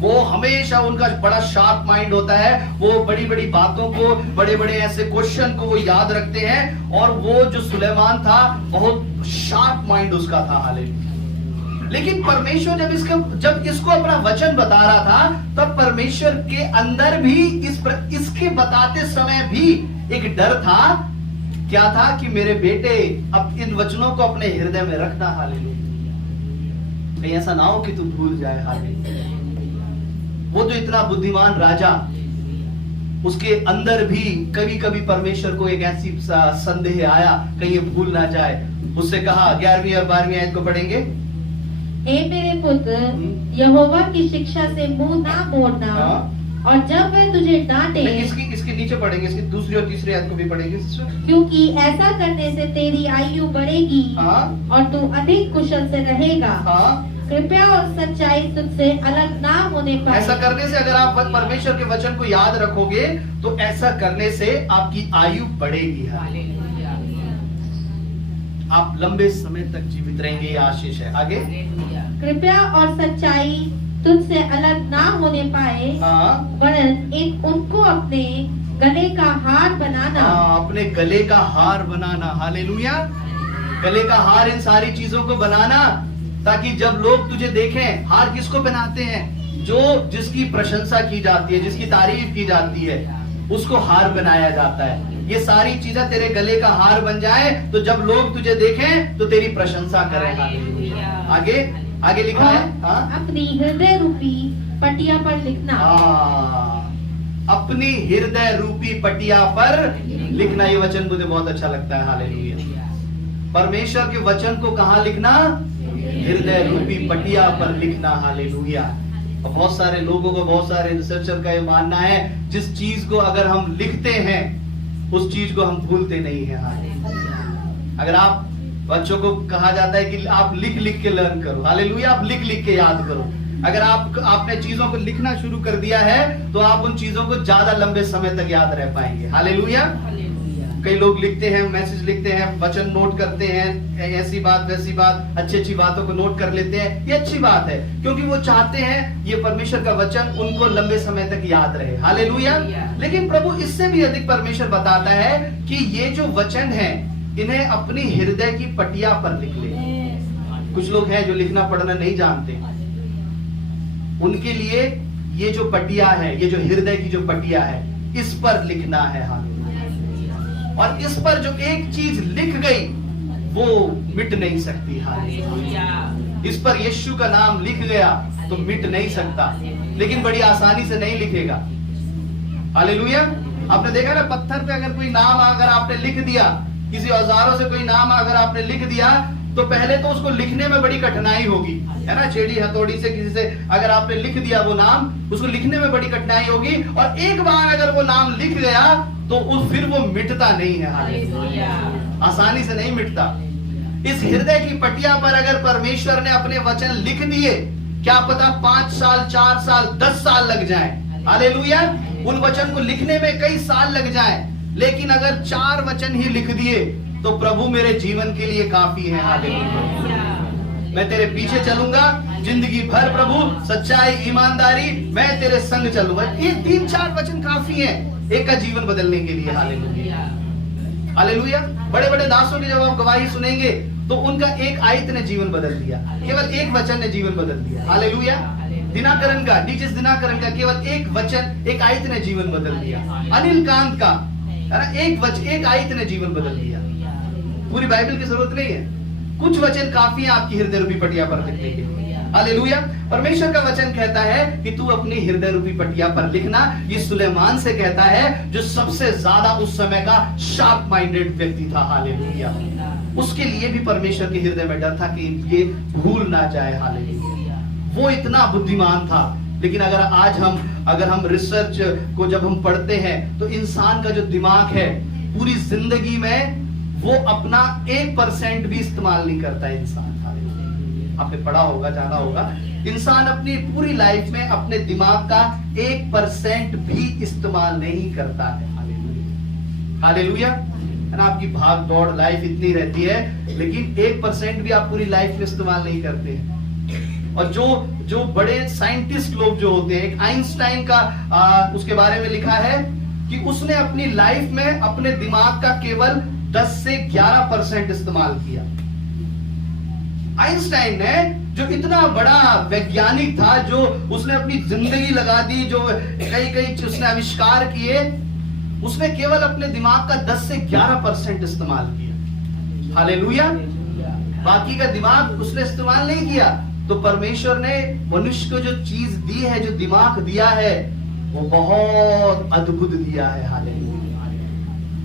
वो हमेशा, उनका बड़ा शार्प माइंड होता है। वो बड़ी बड़ी बातों को, बड़े बड़े ऐसे क्वेश्चन को वो याद रखते हैं। और वो जो सुलेमान था, बहुत शार्प माइंड उसका था। हालेलुया। लेकिन परमेश्वर जब इसको अपना वचन बता रहा था, तब परमेश्वर के अंदर भी इसके बताते समय भी एक डर था। क्या था? कि मेरे बेटे, अब इन वचनों को अपने हृदय में रखना। हालेलुया। कहीं ऐसा ना हो कि तू भूल जाए। हालेलुया। वो जो इतना बुद्धिमान राजा, उसके अंदर भी कभी कभी परमेश्वर को एक ऐसी संदेह आया कहीं ये भूल ना जाए। उससे कहा, 11वीं और 12वीं आयत को पढ़ेंगे। हे मेरे पुत्र, यहोवा की शिक्षा से मुंह ना मोड़ना, और जब वह तुझे डांटे, इसके नीचे पढ़ेंगे, इसकी दूसरी और तीसरी आयत को भी पढ़ेंगे। क्योंकि ऐसा करने से तेरी आयु बढ़ेगी और तू अधिक कुशल से रहेगा। कृपया और सच्चाई तुझसे अलग ना होने पाए। ऐसा करने से, अगर आप परमेश्वर के वचन को याद रखोगे तो ऐसा करने से आपकी आयु बढ़ेगी। आप लंबे समय तक जीवित रहेंगे। ये आशीष है। आगे। कृपया और सच्चाई तुझसे अलग ना होने पाए, वरन उनको अपने गले का हार बनाना। अपने गले का हार बनाना। हालेलुया। गले का हार, इन सारी चीजों को बनाना ताकि जब लोग तुझे देखें। हार किसको पहनाते हैं? जिसकी प्रशंसा की जाती है, जिसकी तारीफ की जाती है, उसको हार बनाया जाता है। ये सारी चीजें तेरे गले का हार बन जाए तो जब लोग तुझे देखें तो तेरी प्रशंसा करें। हालेलुया। आगे लिखा है, अपनी हृदय रूपी पटिया पर लिखना। अपनी हृदय रूपी पटिया पर लिखना। ये वचन मुझे बहुत अच्छा लगता है। हालेलुया। परमेश्वर के वचन को कहाँ लिखना? हृदय रूपी पटिया पर लिखना। हालेलुया। बहुत सारे लोगों को, बहुत सारे रिसर्चर का ये मानना है, जिस चीज को अगर हम लिखते हैं उस चीज को हम भूलते नहीं है। हालेलुया। अगर आप बच्चों को कहा जाता है कि आप लिख लिख के लर्न करो। हालेलुया। आप लिख लिख के याद करो। अगर आपने चीजों को लिखना शुरू कर दिया है तो आप उन चीजों को ज्यादा लंबे समय तक याद रह पाएंगे। हालेलुया। कई लोग लिखते हैं, मैसेज लिखते हैं, वचन नोट करते हैं, ऐसी बात वैसी बात, अच्छी बातों को नोट कर लेते हैं। ये अच्छी बात है, क्योंकि वो चाहते हैं ये परमेश्वर का वचन उनको लंबे समय तक याद रहे। हालेलुया। लेकिन प्रभु इससे भी अधिक परमेश्वर बताता है कि ये जो वचन है इन्हें अपनी हृदय की पटिया पर लिख ले। कुछ लोग हैं जो लिखना पढ़ना नहीं जानते, उनके लिए ये जो पटिया है, ये जो हृदय की जो पटिया है, इस पर लिखना है। हालेलुया। और इस पर जो एक चीज लिख गई वो मिट नहीं सकती। हालेलुया। इस पर यीशु का नाम लिख गया तो मिट नहीं सकता, लेकिन बड़ी आसानी से नहीं लिखेगा। हालेलुया। आपने देखा ना, पत्थर पे अगर कोई नाम अगर आपने लिख दिया, किसी औजारों से कोई नाम अगर आपने लिख दिया, तो पहले तो उसको लिखने में बड़ी कठिनाई होगी, है ना। छेड़ी हथौड़ी से किसी से अगर आपने लिख दिया वो नाम, उसको लिखने में बड़ी कठिनाई होगी। और एक बार अगर वो नाम लिख गया तो फिर वो मिटता नहीं है। हालेलुया। आसानी से नहीं मिटता। इस हृदय की पटिया पर अगर परमेश्वर ने अपने वचन लिख दिए, क्या पता 5 साल, 4 साल, 10 साल लग जाए। हालेलुया। उन वचन को लिखने में कई साल लग जाए, लेकिन अगर 4 वचन ही लिख दिए तो प्रभु मेरे जीवन के लिए काफी है। हालेलुया। मैं तेरे पीछे चलूंगा जिंदगी भर प्रभु, सच्चाई, ईमानदारी, मैं तेरे संग चलूंगा। ये 3-4 वचन काफी है एक का जीवन बदलने के लिए। हालेलुया। हालेलुया। बड़े बड़े दासों की जब आप गवाही सुनेंगे तो उनका एक आयत ने जीवन बदल दिया, केवल एक वचन ने जीवन बदल दिया। हालेलुया। दिनाकरण का, डीजेस दिनाकरण का केवल एक वचन, एक आयत ने जीवन बदल दिया। अनिल कांत का, है ना, एक आयत ने जीवन बदल दिया। पूरी बाइबल की जरूरत नहीं है, कुछ वचन काफी है आपकी हृदय रूपी पटिया पर लिखने के लिए। हालेलुया। परमेश्वर का वचन कहता है कि तू अपनी हृदय रूपी पटिया पर लिखना। ये सुलेमान से कहता है, जो सबसे ज्यादा उस समय का शार्प माइंडेड व्यक्ति था। हालेलुया। उसके लिए भी परमेश्वर के हृदय में डर था कि ये भूल ना जाए। हालेलुया। वो इतना बुद्धिमान था। लेकिन अगर हम रिसर्च को जब हम पढ़ते हैं तो इंसान का जो दिमाग है पूरी जिंदगी में वो अपना 1% भी इस्तेमाल नहीं करता इंसान। आपने पढ़ा होगा, जाना होगा, इंसान अपनी पूरी लाइफ में अपने दिमाग का 1% भी इस्तेमाल नहीं करता है। हालेलुया। हालेलुया। है ना, आपकी भाग दौड़ लाइफ इतनी रहती है, लेकिन 1% भी आप पूरी लाइफ में इस्तेमाल नहीं करते हैं। और जो बड़े साइंटिस्ट लोग जो होते हैं, एक आइंस्टाइन का उसके बारे में लिखा है कि उसने अपनी लाइफ में अपने दिमाग का केवल 10 से 11% इस्तेमाल किया। आइंस्टाइन ने, जो इतना बड़ा वैज्ञानिक था, जो उसने अपनी जिंदगी लगा दी, जो कई उसने आविष्कार किए, उसने केवल अपने दिमाग का 10 से 11% इस्तेमाल किया। हालेलुया। बाकी का दिमाग उसने इस्तेमाल नहीं किया। तो परमेश्वर ने मनुष्य को जो चीज दी है, जो दिमाग दिया है, वो बहुत अद्भुत दिया है। हालेलुया।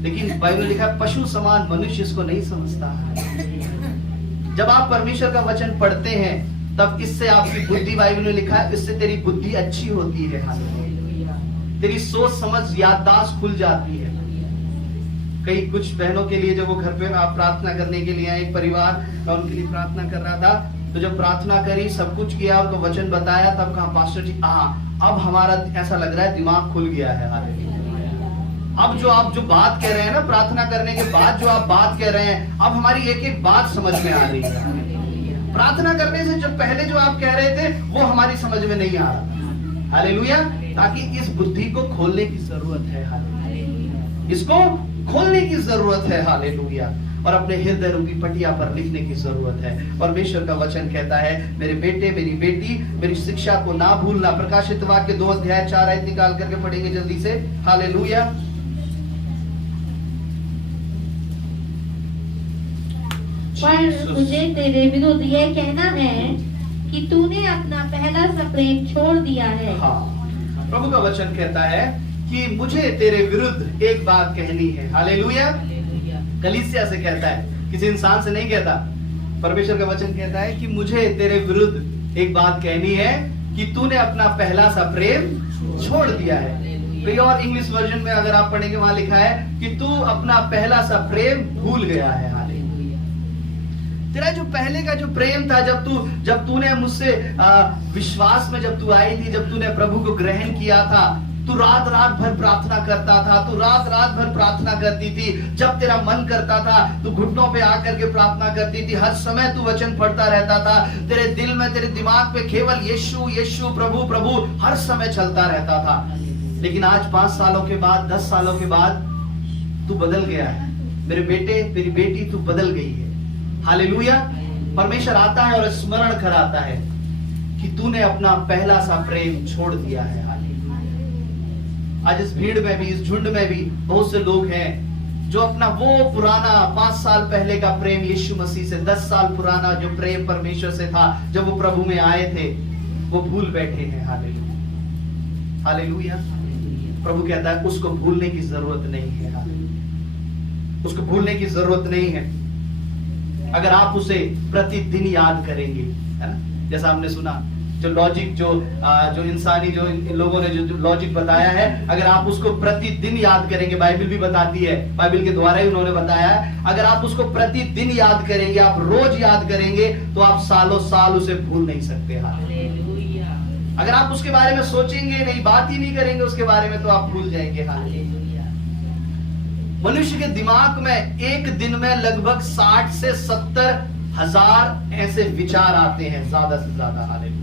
लेकिन बाइबल लिखा है, पशु समान मनुष्य इसको नहीं समझता है। जब आप परमेश्वर का वचन पढ़ते हैं तब इससे आपकी बुद्धि, बाइबल में लिखा है, इससे तेरी बुद्धि अच्छी होती है। हालेलुया। तेरी सोच समझ याददाश्त खुल जाती है। कई कुछ बहनों के लिए जब वो घर पे आप प्रार्थना करने के लिए आए, एक परिवार, मैं उनके लिए प्रार्थना कर रहा था, तो जब प्रार्थना करी, सब कुछ किया, उनको वचन बताया, तब कहा पास्टर जी अब हमारा ऐसा लग रहा है दिमाग खुल गया है। हालेलुया। अब आप जो बात कह रहे हैं ना, प्रार्थना करने के बाद जो आप बात कह रहे हैं, अब हमारी एक एक बात समझ में आ रही है। प्रार्थना करने से जब पहले जो आप कह रहे थे वो हमारी समझ में नहीं आ रहा। हालेलुया। ताकि इस बुद्धि को खोलने की जरूरत है। हालेलुया। इसको खोलने की जरूरत है। हालेलुया। और अपने हृदय रूपी पटिया पर लिखने की जरूरत है। परमेश्वर का वचन कहता है, मेरे बेटे, मेरी बेटी, मेरी शिक्षा को ना भूलना। प्रकाशित वाक्य 2 अध्याय 4 आयत निकाल करके पढ़ेंगे जल्दी से। हालेलुया। पर मुझे तेरे विरुद्ध यह कहना है कि तूने अपना पहला सा प्रेम छोड़ दिया है। हाँ, प्रभु का वचन कहता है कि मुझे तेरे विरुद्ध एक बात कहनी है। हालेलुया। कलीसिया से कहता है, किसी इंसान से नहीं कहता। परमेश्वर का वचन कहता है कि मुझे तेरे विरुद्ध एक बात कहनी है कि तूने अपना पहला सा प्रेम छोड़ दिया है। कई और इंग्लिश वर्जन में अगर आप पढ़ेंगे, वहां लिखा है कि तू अपना पहला सा प्रेम भूल गया है। हालेलुया। तेरा जो पहले का जो प्रेम था, जब तूने मुझसे विश्वास में जब तू आई थी, जब तूने प्रभु को ग्रहण किया था, तू रात रात भर प्रार्थना करता था, तू रात रात भर प्रार्थना करती थी। जब तेरा मन करता था तू घुटनों पे आकर के प्रार्थना करती थी। हर समय तू वचन पढ़ता रहता था। तेरे दिल में, तेरे दिमाग पे केवल यीशु यीशु प्रभु प्रभु हर समय चलता रहता था। लेकिन आज 5 सालों के बाद, 10 सालों के बाद तू बदल गया है मेरे बेटे, मेरी बेटी, तू बदल गई है। हालेलुया। परमेश्वर आता है और स्मरण कराता है कि तूने अपना पहला सा प्रेम छोड़ दिया है। आज इस भीड़ में भी, इस झुंड में भी बहुत से लोग हैं जो अपना वो पुराना 5 साल पहले का प्रेम यीशु मसीह से, 10 साल पुराना जो प्रेम परमेश्वर से था जब वो प्रभु में आए थे, वो भूल बैठे हैं। Hallelujah, hallelujah. प्रभु कहता है उसको भूलने की जरूरत नहीं है। हालेलुया, उसको भूलने की जरूरत नहीं है। अगर आप उसे प्रतिदिन याद करेंगे, है ना, जैसा हमने सुना, जो लॉजिक, जो इंसानी, जो इन लोगों ने जो लॉजिक बताया है, अगर आप उसको प्रतिदिन याद करेंगे, बाइबल भी बताती है, बाइबल के द्वारा ही उन्होंने बताया है, अगर आप उसको प्रतिदिन याद करेंगे, आप रोज याद करेंगे, तो आप सालों साल उसे भूल नहीं सकते। हालेलुया। अगर आप उसके बारे में सोचेंगे नहीं, बात ही नहीं करेंगे उसके बारे में, तो आप भूल जाएंगे। हालेलुया। मनुष्य के दिमाग में एक दिन में लगभग 60 से 70 हजार ऐसे विचार आते हैं, ज्यादा से ज्यादा। हालेलुया।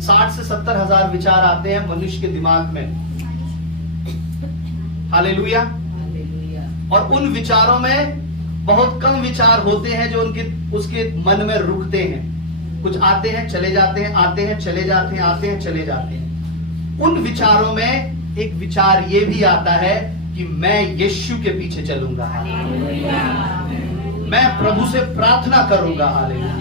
60 से 70 हजार विचार आते हैं मनुष्य के दिमाग में। हालेलुया। और उन विचारों में बहुत कम विचार होते हैं जो उसके मन में रुकते हैं। कुछ आते हैं चले जाते हैं, आते हैं चले जाते हैं, आते हैं चले जाते हैं। उन विचारों में एक विचार ये भी आता है कि मैं यीशु के पीछे चलूंगा। मैं प्रभु से प्रार्थना करूंगा। हालेलुया।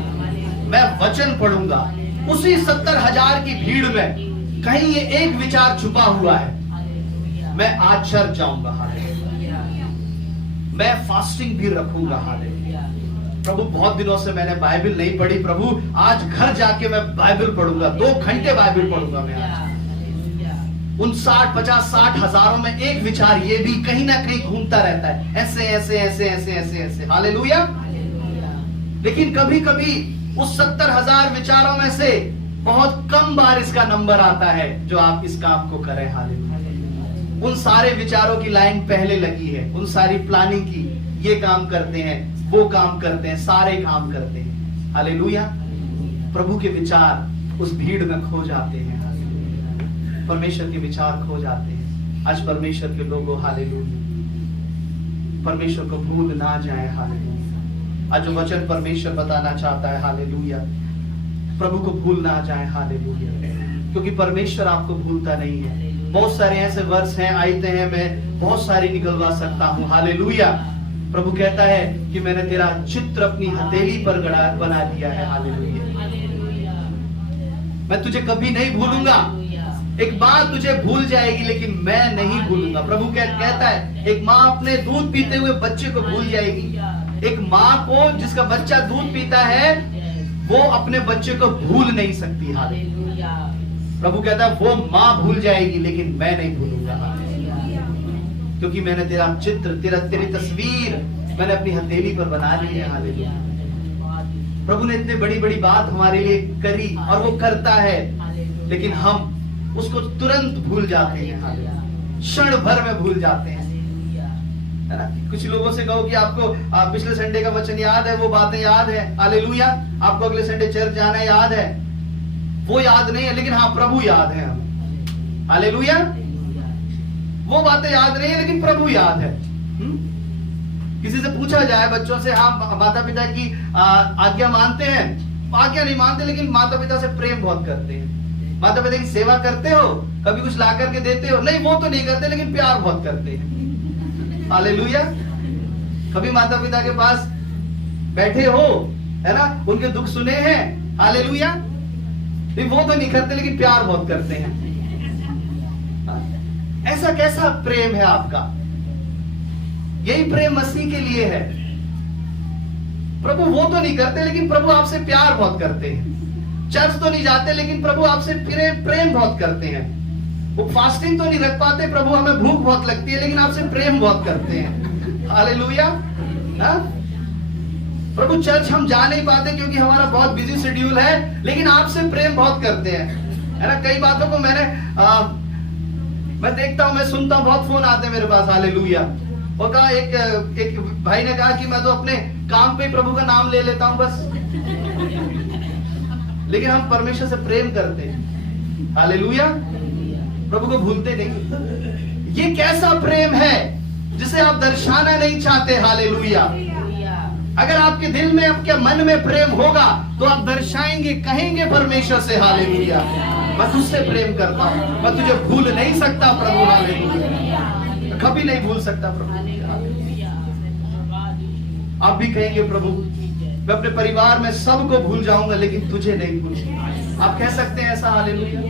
मैं वचन पढ़ूंगा। उसी 70 हजार की भीड़ में कहीं ये एक विचार छुपा हुआ है, मैं आज चर्च जाऊंगा। हालेलुया। मैं फास्टिंग भी रखूंगा। हालेलुया। प्रभु बहुत दिनों से मैंने बाइबल नहीं पढ़ी, प्रभु आज घर जाके मैं बाइबल पढ़ूंगा, 2 घंटे बाइबल पढ़ूंगा मैं आज। उन 60, 50, 60 हजारों में एक विचार ये भी कहीं ना कहीं घूमता रहता है, ऐसे ऐसे ऐसे ऐसे ऐसे ऐसे। हालेलुया। लेकिन कभी कभी उस 70 हजार विचारों में से बहुत कम बार इसका नंबर आता है जो आप इस काम को करें। हालेलुया। उन सारे विचारों की लाइन पहले लगी है, उन सारी प्लानिंग की, ये काम करते हैं, वो काम करते हैं, सारे काम करते हैं। हालेलुया। प्रभु के विचार उस भीड़ में खो जाते हैं। परमेश्वर के विचार खो जाते हैं। आज परमेश्वर के लोगों, हालेलुया, परमेश्वर को भूल ना जाए। हालेलुया। आज जो वचन परमेश्वर बताना चाहता है, हालेलुया, प्रभु को भूल ना जाए। हालेलुया। क्योंकि परमेश्वर आपको भूलता नहीं है। बहुत सारे ऐसे वर्ष हैं, आयतें हैं, मैं बहुत सारी निकलवा सकता हूँ। हालेलुया। प्रभु कहता है कि मैंने तेरा चित्र अपनी हथेली पर बना दिया है। हालेलुया। मैं तुझे कभी नहीं भूलूंगा। एक माँ तुझे भूल जाएगी लेकिन मैं नहीं भूलूंगा। प्रभु कहता है एक माँ अपने दूध पीते हुए बच्चे को भूल जाएगी। एक माँ को जिसका बच्चा दूध पीता है वो अपने बच्चे को भूल नहीं सकती। हालेलुया। प्रभु कहता है वो माँ भूल जाएगी लेकिन मैं नहीं भूलूंगा, क्योंकि मैंने तेरा चित्र, तेरी तस्वीर मैंने अपनी हथेली पर बना ली है। हालेलुया। प्रभु ने इतनी बड़ी बड़ी बात हमारे लिए करी और वो करता है, लेकिन हम उसको तुरंत भूल जाते हैं। क्षण भर में भूल जाते हैं, है ना। कुछ लोगों से कहो कि आपको पिछले संडे का वचन याद है, वो बातें याद है। हालेलुया। आपको अगले संडे चर्च जाना याद है, वो याद नहीं है, लेकिन हाँ प्रभु याद है हमें। हालेलुया। वो बातें याद नहीं है लेकिन प्रभु याद है। किसी से पूछा जाए बच्चों से, हाँ माता पिता की आज्ञा मानते हैं? आज्ञा नहीं मानते लेकिन माता पिता से प्रेम बहुत करते हैं। माता पिता की सेवा करते हो? कभी कुछ ला करके देते हो? नहीं, वो तो नहीं करते लेकिन प्यार बहुत करते हैं। हालेलुया। कभी माता पिता के पास बैठे हो, है ना, उनके दुख सुने हैं? हालेलुया। वो तो नहीं करते लेकिन प्यार बहुत करते हैं। ऐसा कैसा प्रेम है आपका? यही प्रेम मसीह के लिए है। प्रभु वो तो नहीं करते लेकिन प्रभु आपसे प्यार बहुत करते हैं। चर्च तो नहीं जाते लेकिन प्रभु आपसे प्रेम बहुत करते हैं। वो फास्टिंग तो नहीं रख पाते, प्रभु हमें भूख बहुत लगती है लेकिन आपसे प्रेम बहुत करते हैं। हालेलुया। प्रभु चर्च हम जा नहीं पाते क्योंकि हमारा बहुत बिजी शेड्यूल है, लेकिन आपसे प्रेम बहुत करते हैं, है ना। कई बातों को मैं देखता हूं, मैं सुनता हूं, बहुत फोन आते हैं मेरे पास, हालेलुया। और कहा एक भाई ने कहा कि मैं तो अपने काम पे प्रभु का नाम ले लेता हूं बस, लेकिन हम परमेश्वर से प्रेम करते हैं, हालेलुया, प्रभु को भूलते नहीं। ये कैसा प्रेम है जिसे आप दर्शाना नहीं चाहते, हालेलुया। अगर आपके दिल में, आपके मन में प्रेम होगा तो आप दर्शाएंगे, कहेंगे परमेश्वर से, हालेलुया, मैं तुझसे प्रेम करता हूं, मैं तुझे भूल नहीं सकता प्रभु, हालेलुया, कभी नहीं भूल सकता प्रभु। आप भी कहेंगे प्रभु मैं अपने परिवार में सबको भूल जाऊंगा लेकिन तुझे नहीं भूलूंगा। आप कह सकते हैं ऐसा, हालेलुया।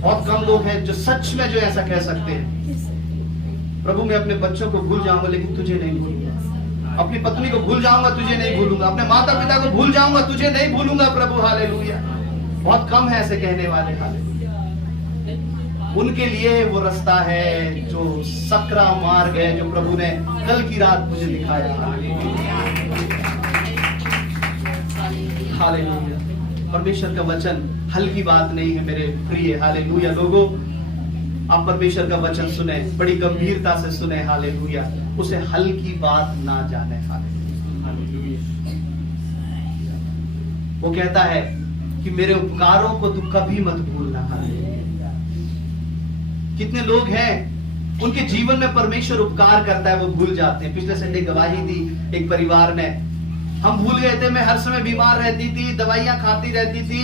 बहुत कम लोग हैं जो सच में जो ऐसा कह सकते हैं, प्रभु मैं अपने बच्चों को भूल जाऊंगा लेकिन तुझे नहीं भूलूंगा, अपनी पत्नी को भूल जाऊंगा तुझे नहीं भूलूंगा, अपने माता पिता को भूल जाऊंगा तुझे नहीं भूलूंगा प्रभु, हालेलुया। बहुत कम है ऐसे कहने वाले, हालेलुया। उनके लिए वो रास्ता है जो सकरा मार्ग है, जो प्रभु ने कल की रात मुझे दिखाया, हालेलुया। परमेश्वर का वचन हल्की बात नहीं है मेरे प्रिय, हालेलुया लोगों। आप परमेश्वर का वचन सुने, बड़ी गंभीरता से सुने, हालेलुया, उसे हल्की बात ना जाने, हालेलुया। वो कहता है कि मेरे उपकारों को तू कभी मत भूलना, हालेलुया। कितने लोग हैं उनके जीवन में परमेश्वर उपकार करता है, वो भूल जाते हैं। पिछले संडे गवाही दी एक परिवार ने, हम भूल गए थे, मैं हर समय बीमार रहती थी, दवाइयां खाती रहती थी,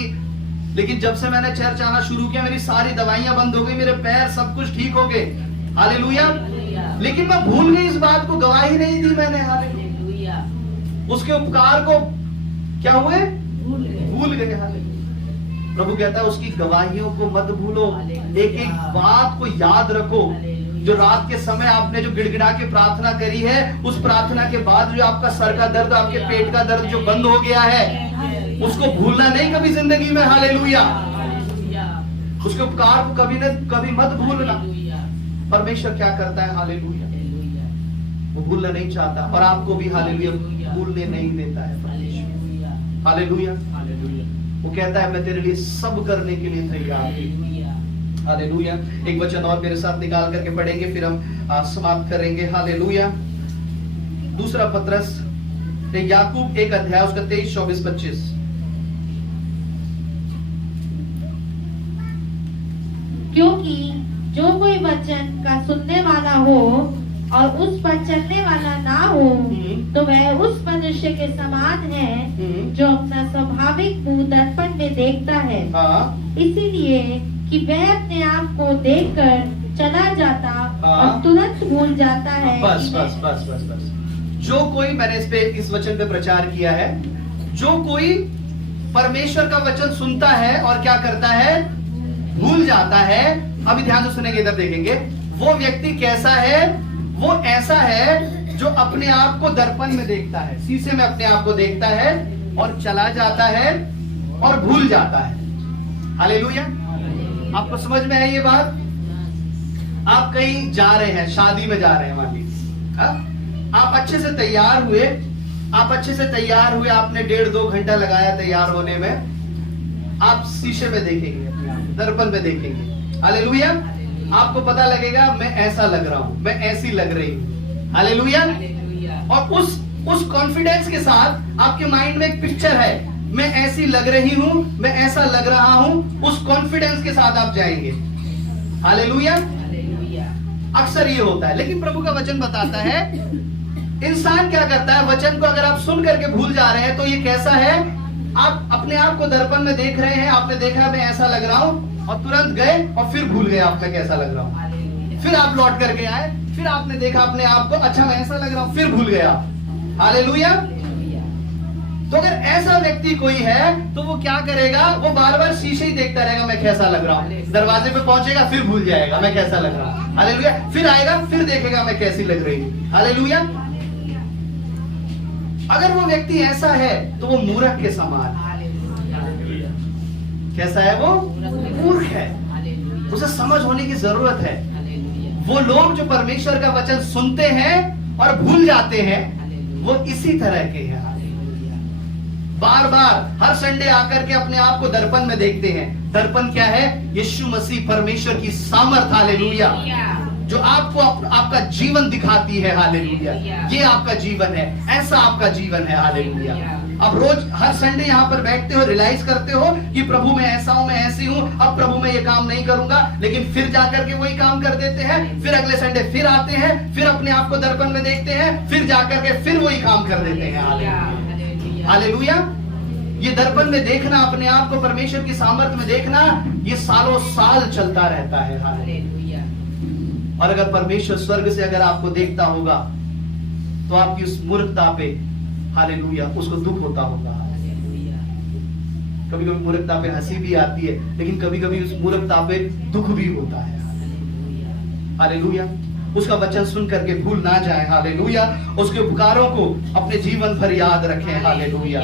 लेकिन जब से मैंने चर्च आना शुरू किया मेरी सारी दवाइयां बंद हो गई, मेरे पैर सब कुछ ठीक हो गए, हालेलुया। लेकिन मैं भूल गई इस बात को, गवाही नहीं दी मैंने, हालेलुया। उसके उपकार को क्या हुए, भूल गए, हालेलुया। प्रभु कहता है उसकी गवाहियों को मत भूलो, एक एक बात को याद रखो। जो रात के समय आपने जो गिड़गिड़ा के प्रार्थना करी है, उस प्रार्थना के बाद जो आपका सर का दर्द, आपके पेट का दर्द जो बंद हो गया है, उसको भूलना नहीं कभी जिंदगी में, हालेलुया। उसके उपकार को कभी मत भूलना। परमेश्वर क्या करता है, हालेलुया, वो भूलना नहीं चाहता, और आपको भी, हालेलुया, भूलने नहीं देता है परमेश्वर, हालेलुया। वो कहता है मैं तेरे लिए सब करने के लिए तैयार हूं, हालेलुया। एक वचन और मेरे साथ निकाल करके पढ़ेंगे, फिर हम समाप्त करेंगे, हालेलुया। दूसरा पत्रस याकूब 1 अध्याय उसका 23, 24, 25। क्योंकि जो कोई वचन का सुनने वाला हो और उस पर चलने वाला ना हो तो वह उस मनुष्य के समान है जो अपना स्वाभाविक मुंह दर्पण में देखता है, इसीलिए कि वह अपने आप को देखकर चला जाता और तुरंत भूल जाता है। बस बस बस बस बस। जो कोई, मैंने इस वचन पे प्रचार किया है, जो कोई परमेश्वर का वचन सुनता है और क्या करता है, भूल जाता है। अभी ध्यान से सुनेंगे, इधर देखेंगे, वो व्यक्ति कैसा है, वो ऐसा है जो अपने आप को दर्पण में देखता है, शीशे में अपने आप को देखता है और चला जाता है और भूल जाता है, हालेलुया। आपको समझ में है ये बात? आप कहीं जा रहे हैं, शादी में जा रहे हैं, मान लीजिए आप अच्छे से तैयार हुए, आपने 1.5-2 घंटा लगाया तैयार होने में, आप शीशे में देखेंगे, दर्पण में देखेंगे, हालेलुया। आपको पता लगेगा मैं ऐसा लग रहा हूं, मैं ऐसी लग रही हूं, हालेलुया। और उस कॉन्फिडेंस के साथ आपके माइंड में एक पिक्चर है, मैं ऐसी लग रही हूं, मैं ऐसा लग रहा हूं, उस कॉन्फिडेंस के साथ आप जाएंगे, हालेलुया। अक्सर ये होता है, लेकिन प्रभु का वचन बताता है इंसान क्या करता है, वचन को अगर आप सुन करके भूल जा रहे हैं तो ये कैसा है, आप अपने आप को दर्पण में देख रहे हैं, आपने देखा मैं ऐसा लग रहा हूं और तुरंत गए और फिर भूल गए आप मैं कैसा लग रहा हूं, फिर आप लौट करके आए, फिर आपने देखा अपने आप को, अच्छा मैं ऐसा लग रहा हूं, फिर भूल गया, हालेलुया। तो अगर ऐसा व्यक्ति कोई है तो वो क्या करेगा, वो बार बार शीशे ही देखता रहेगा मैं कैसा लग रहा हूं, दरवाजे पे पहुंचेगा फिर भूल जाएगा मैं कैसा लग रहा हूं, हालेलुया। फिर आएगा फिर देखेगा मैं कैसी लग रही हूं, हालेलुया। अगर वो व्यक्ति ऐसा है तो वो मूर्ख के समान, कैसा है, वो मूर्ख है, उसे समझ होने की जरूरत है। वो लोग जो परमेश्वर का वचन सुनते हैं और भूल जाते हैं, वो इसी तरह के हैं, बार बार हर संडे आकर के अपने आप को दर्पण में देखते हैं। दर्पण क्या है? यीशु मसीह परमेश्वर की सामर्थ, हालेलुया, जो आपको आपका जीवन दिखाती है, हालेलुया। ये आपका जीवन है, ऐसा आपका जीवन है, हालेलुया। अब रोज हर संडे यहाँ पर बैठते हो, रियलाइज करते हो कि प्रभु मैं ऐसा हूं, मैं ऐसी हूं, अब प्रभु मैं ये काम नहीं करूंगा, लेकिन फिर जाकर के वही काम कर देते हैं। फिर अगले संडे फिर आते हैं, फिर अपने आप को दर्पण में देखते हैं, फिर जाकर के फिर वही काम कर देते हैं, हालेलुया, हालेलुया। ये दर्पण में देखना, अपने आप को परमेश्वर की सामर्थ में देखना, ये सालों साल चलता रहता है, हालेलुया। और अगर परमेश्वर स्वर्ग से अगर आपको देखता होगा तो आपकी उस मूर्खता पे, हालेलुया, उसको दुख होता होगा। कभी कभी मूर्खता पे हंसी भी आती है, लेकिन कभी कभी उस मूर्खता पे दुख भी होता है, हालेलुया। उसका वचन सुन करके भूल ना जाए, हालेलुया। उसके उपकारों को अपने जीवन भर याद रखें, हालेलुया।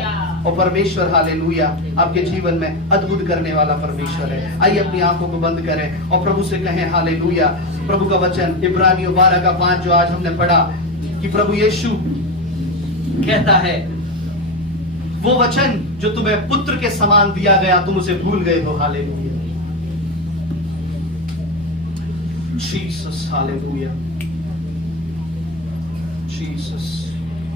और परमेश्वर, हालेलुया, आपके जीवन में अद्भुत करने वाला परमेश्वर है। आइए अपनी आंखों को बंद करें और प्रभु से कहें, हालेलुया। प्रभु का वचन इब्रानियों 12:5 जो आज हमने पढ़ा कि प्रभु यीशु कहता है, वो वचन जो तुम्हें पुत्र के समान दिया गया, तुम उसे भूल गए हो, हालेलुया। Jesus, hallelujah, Jesus.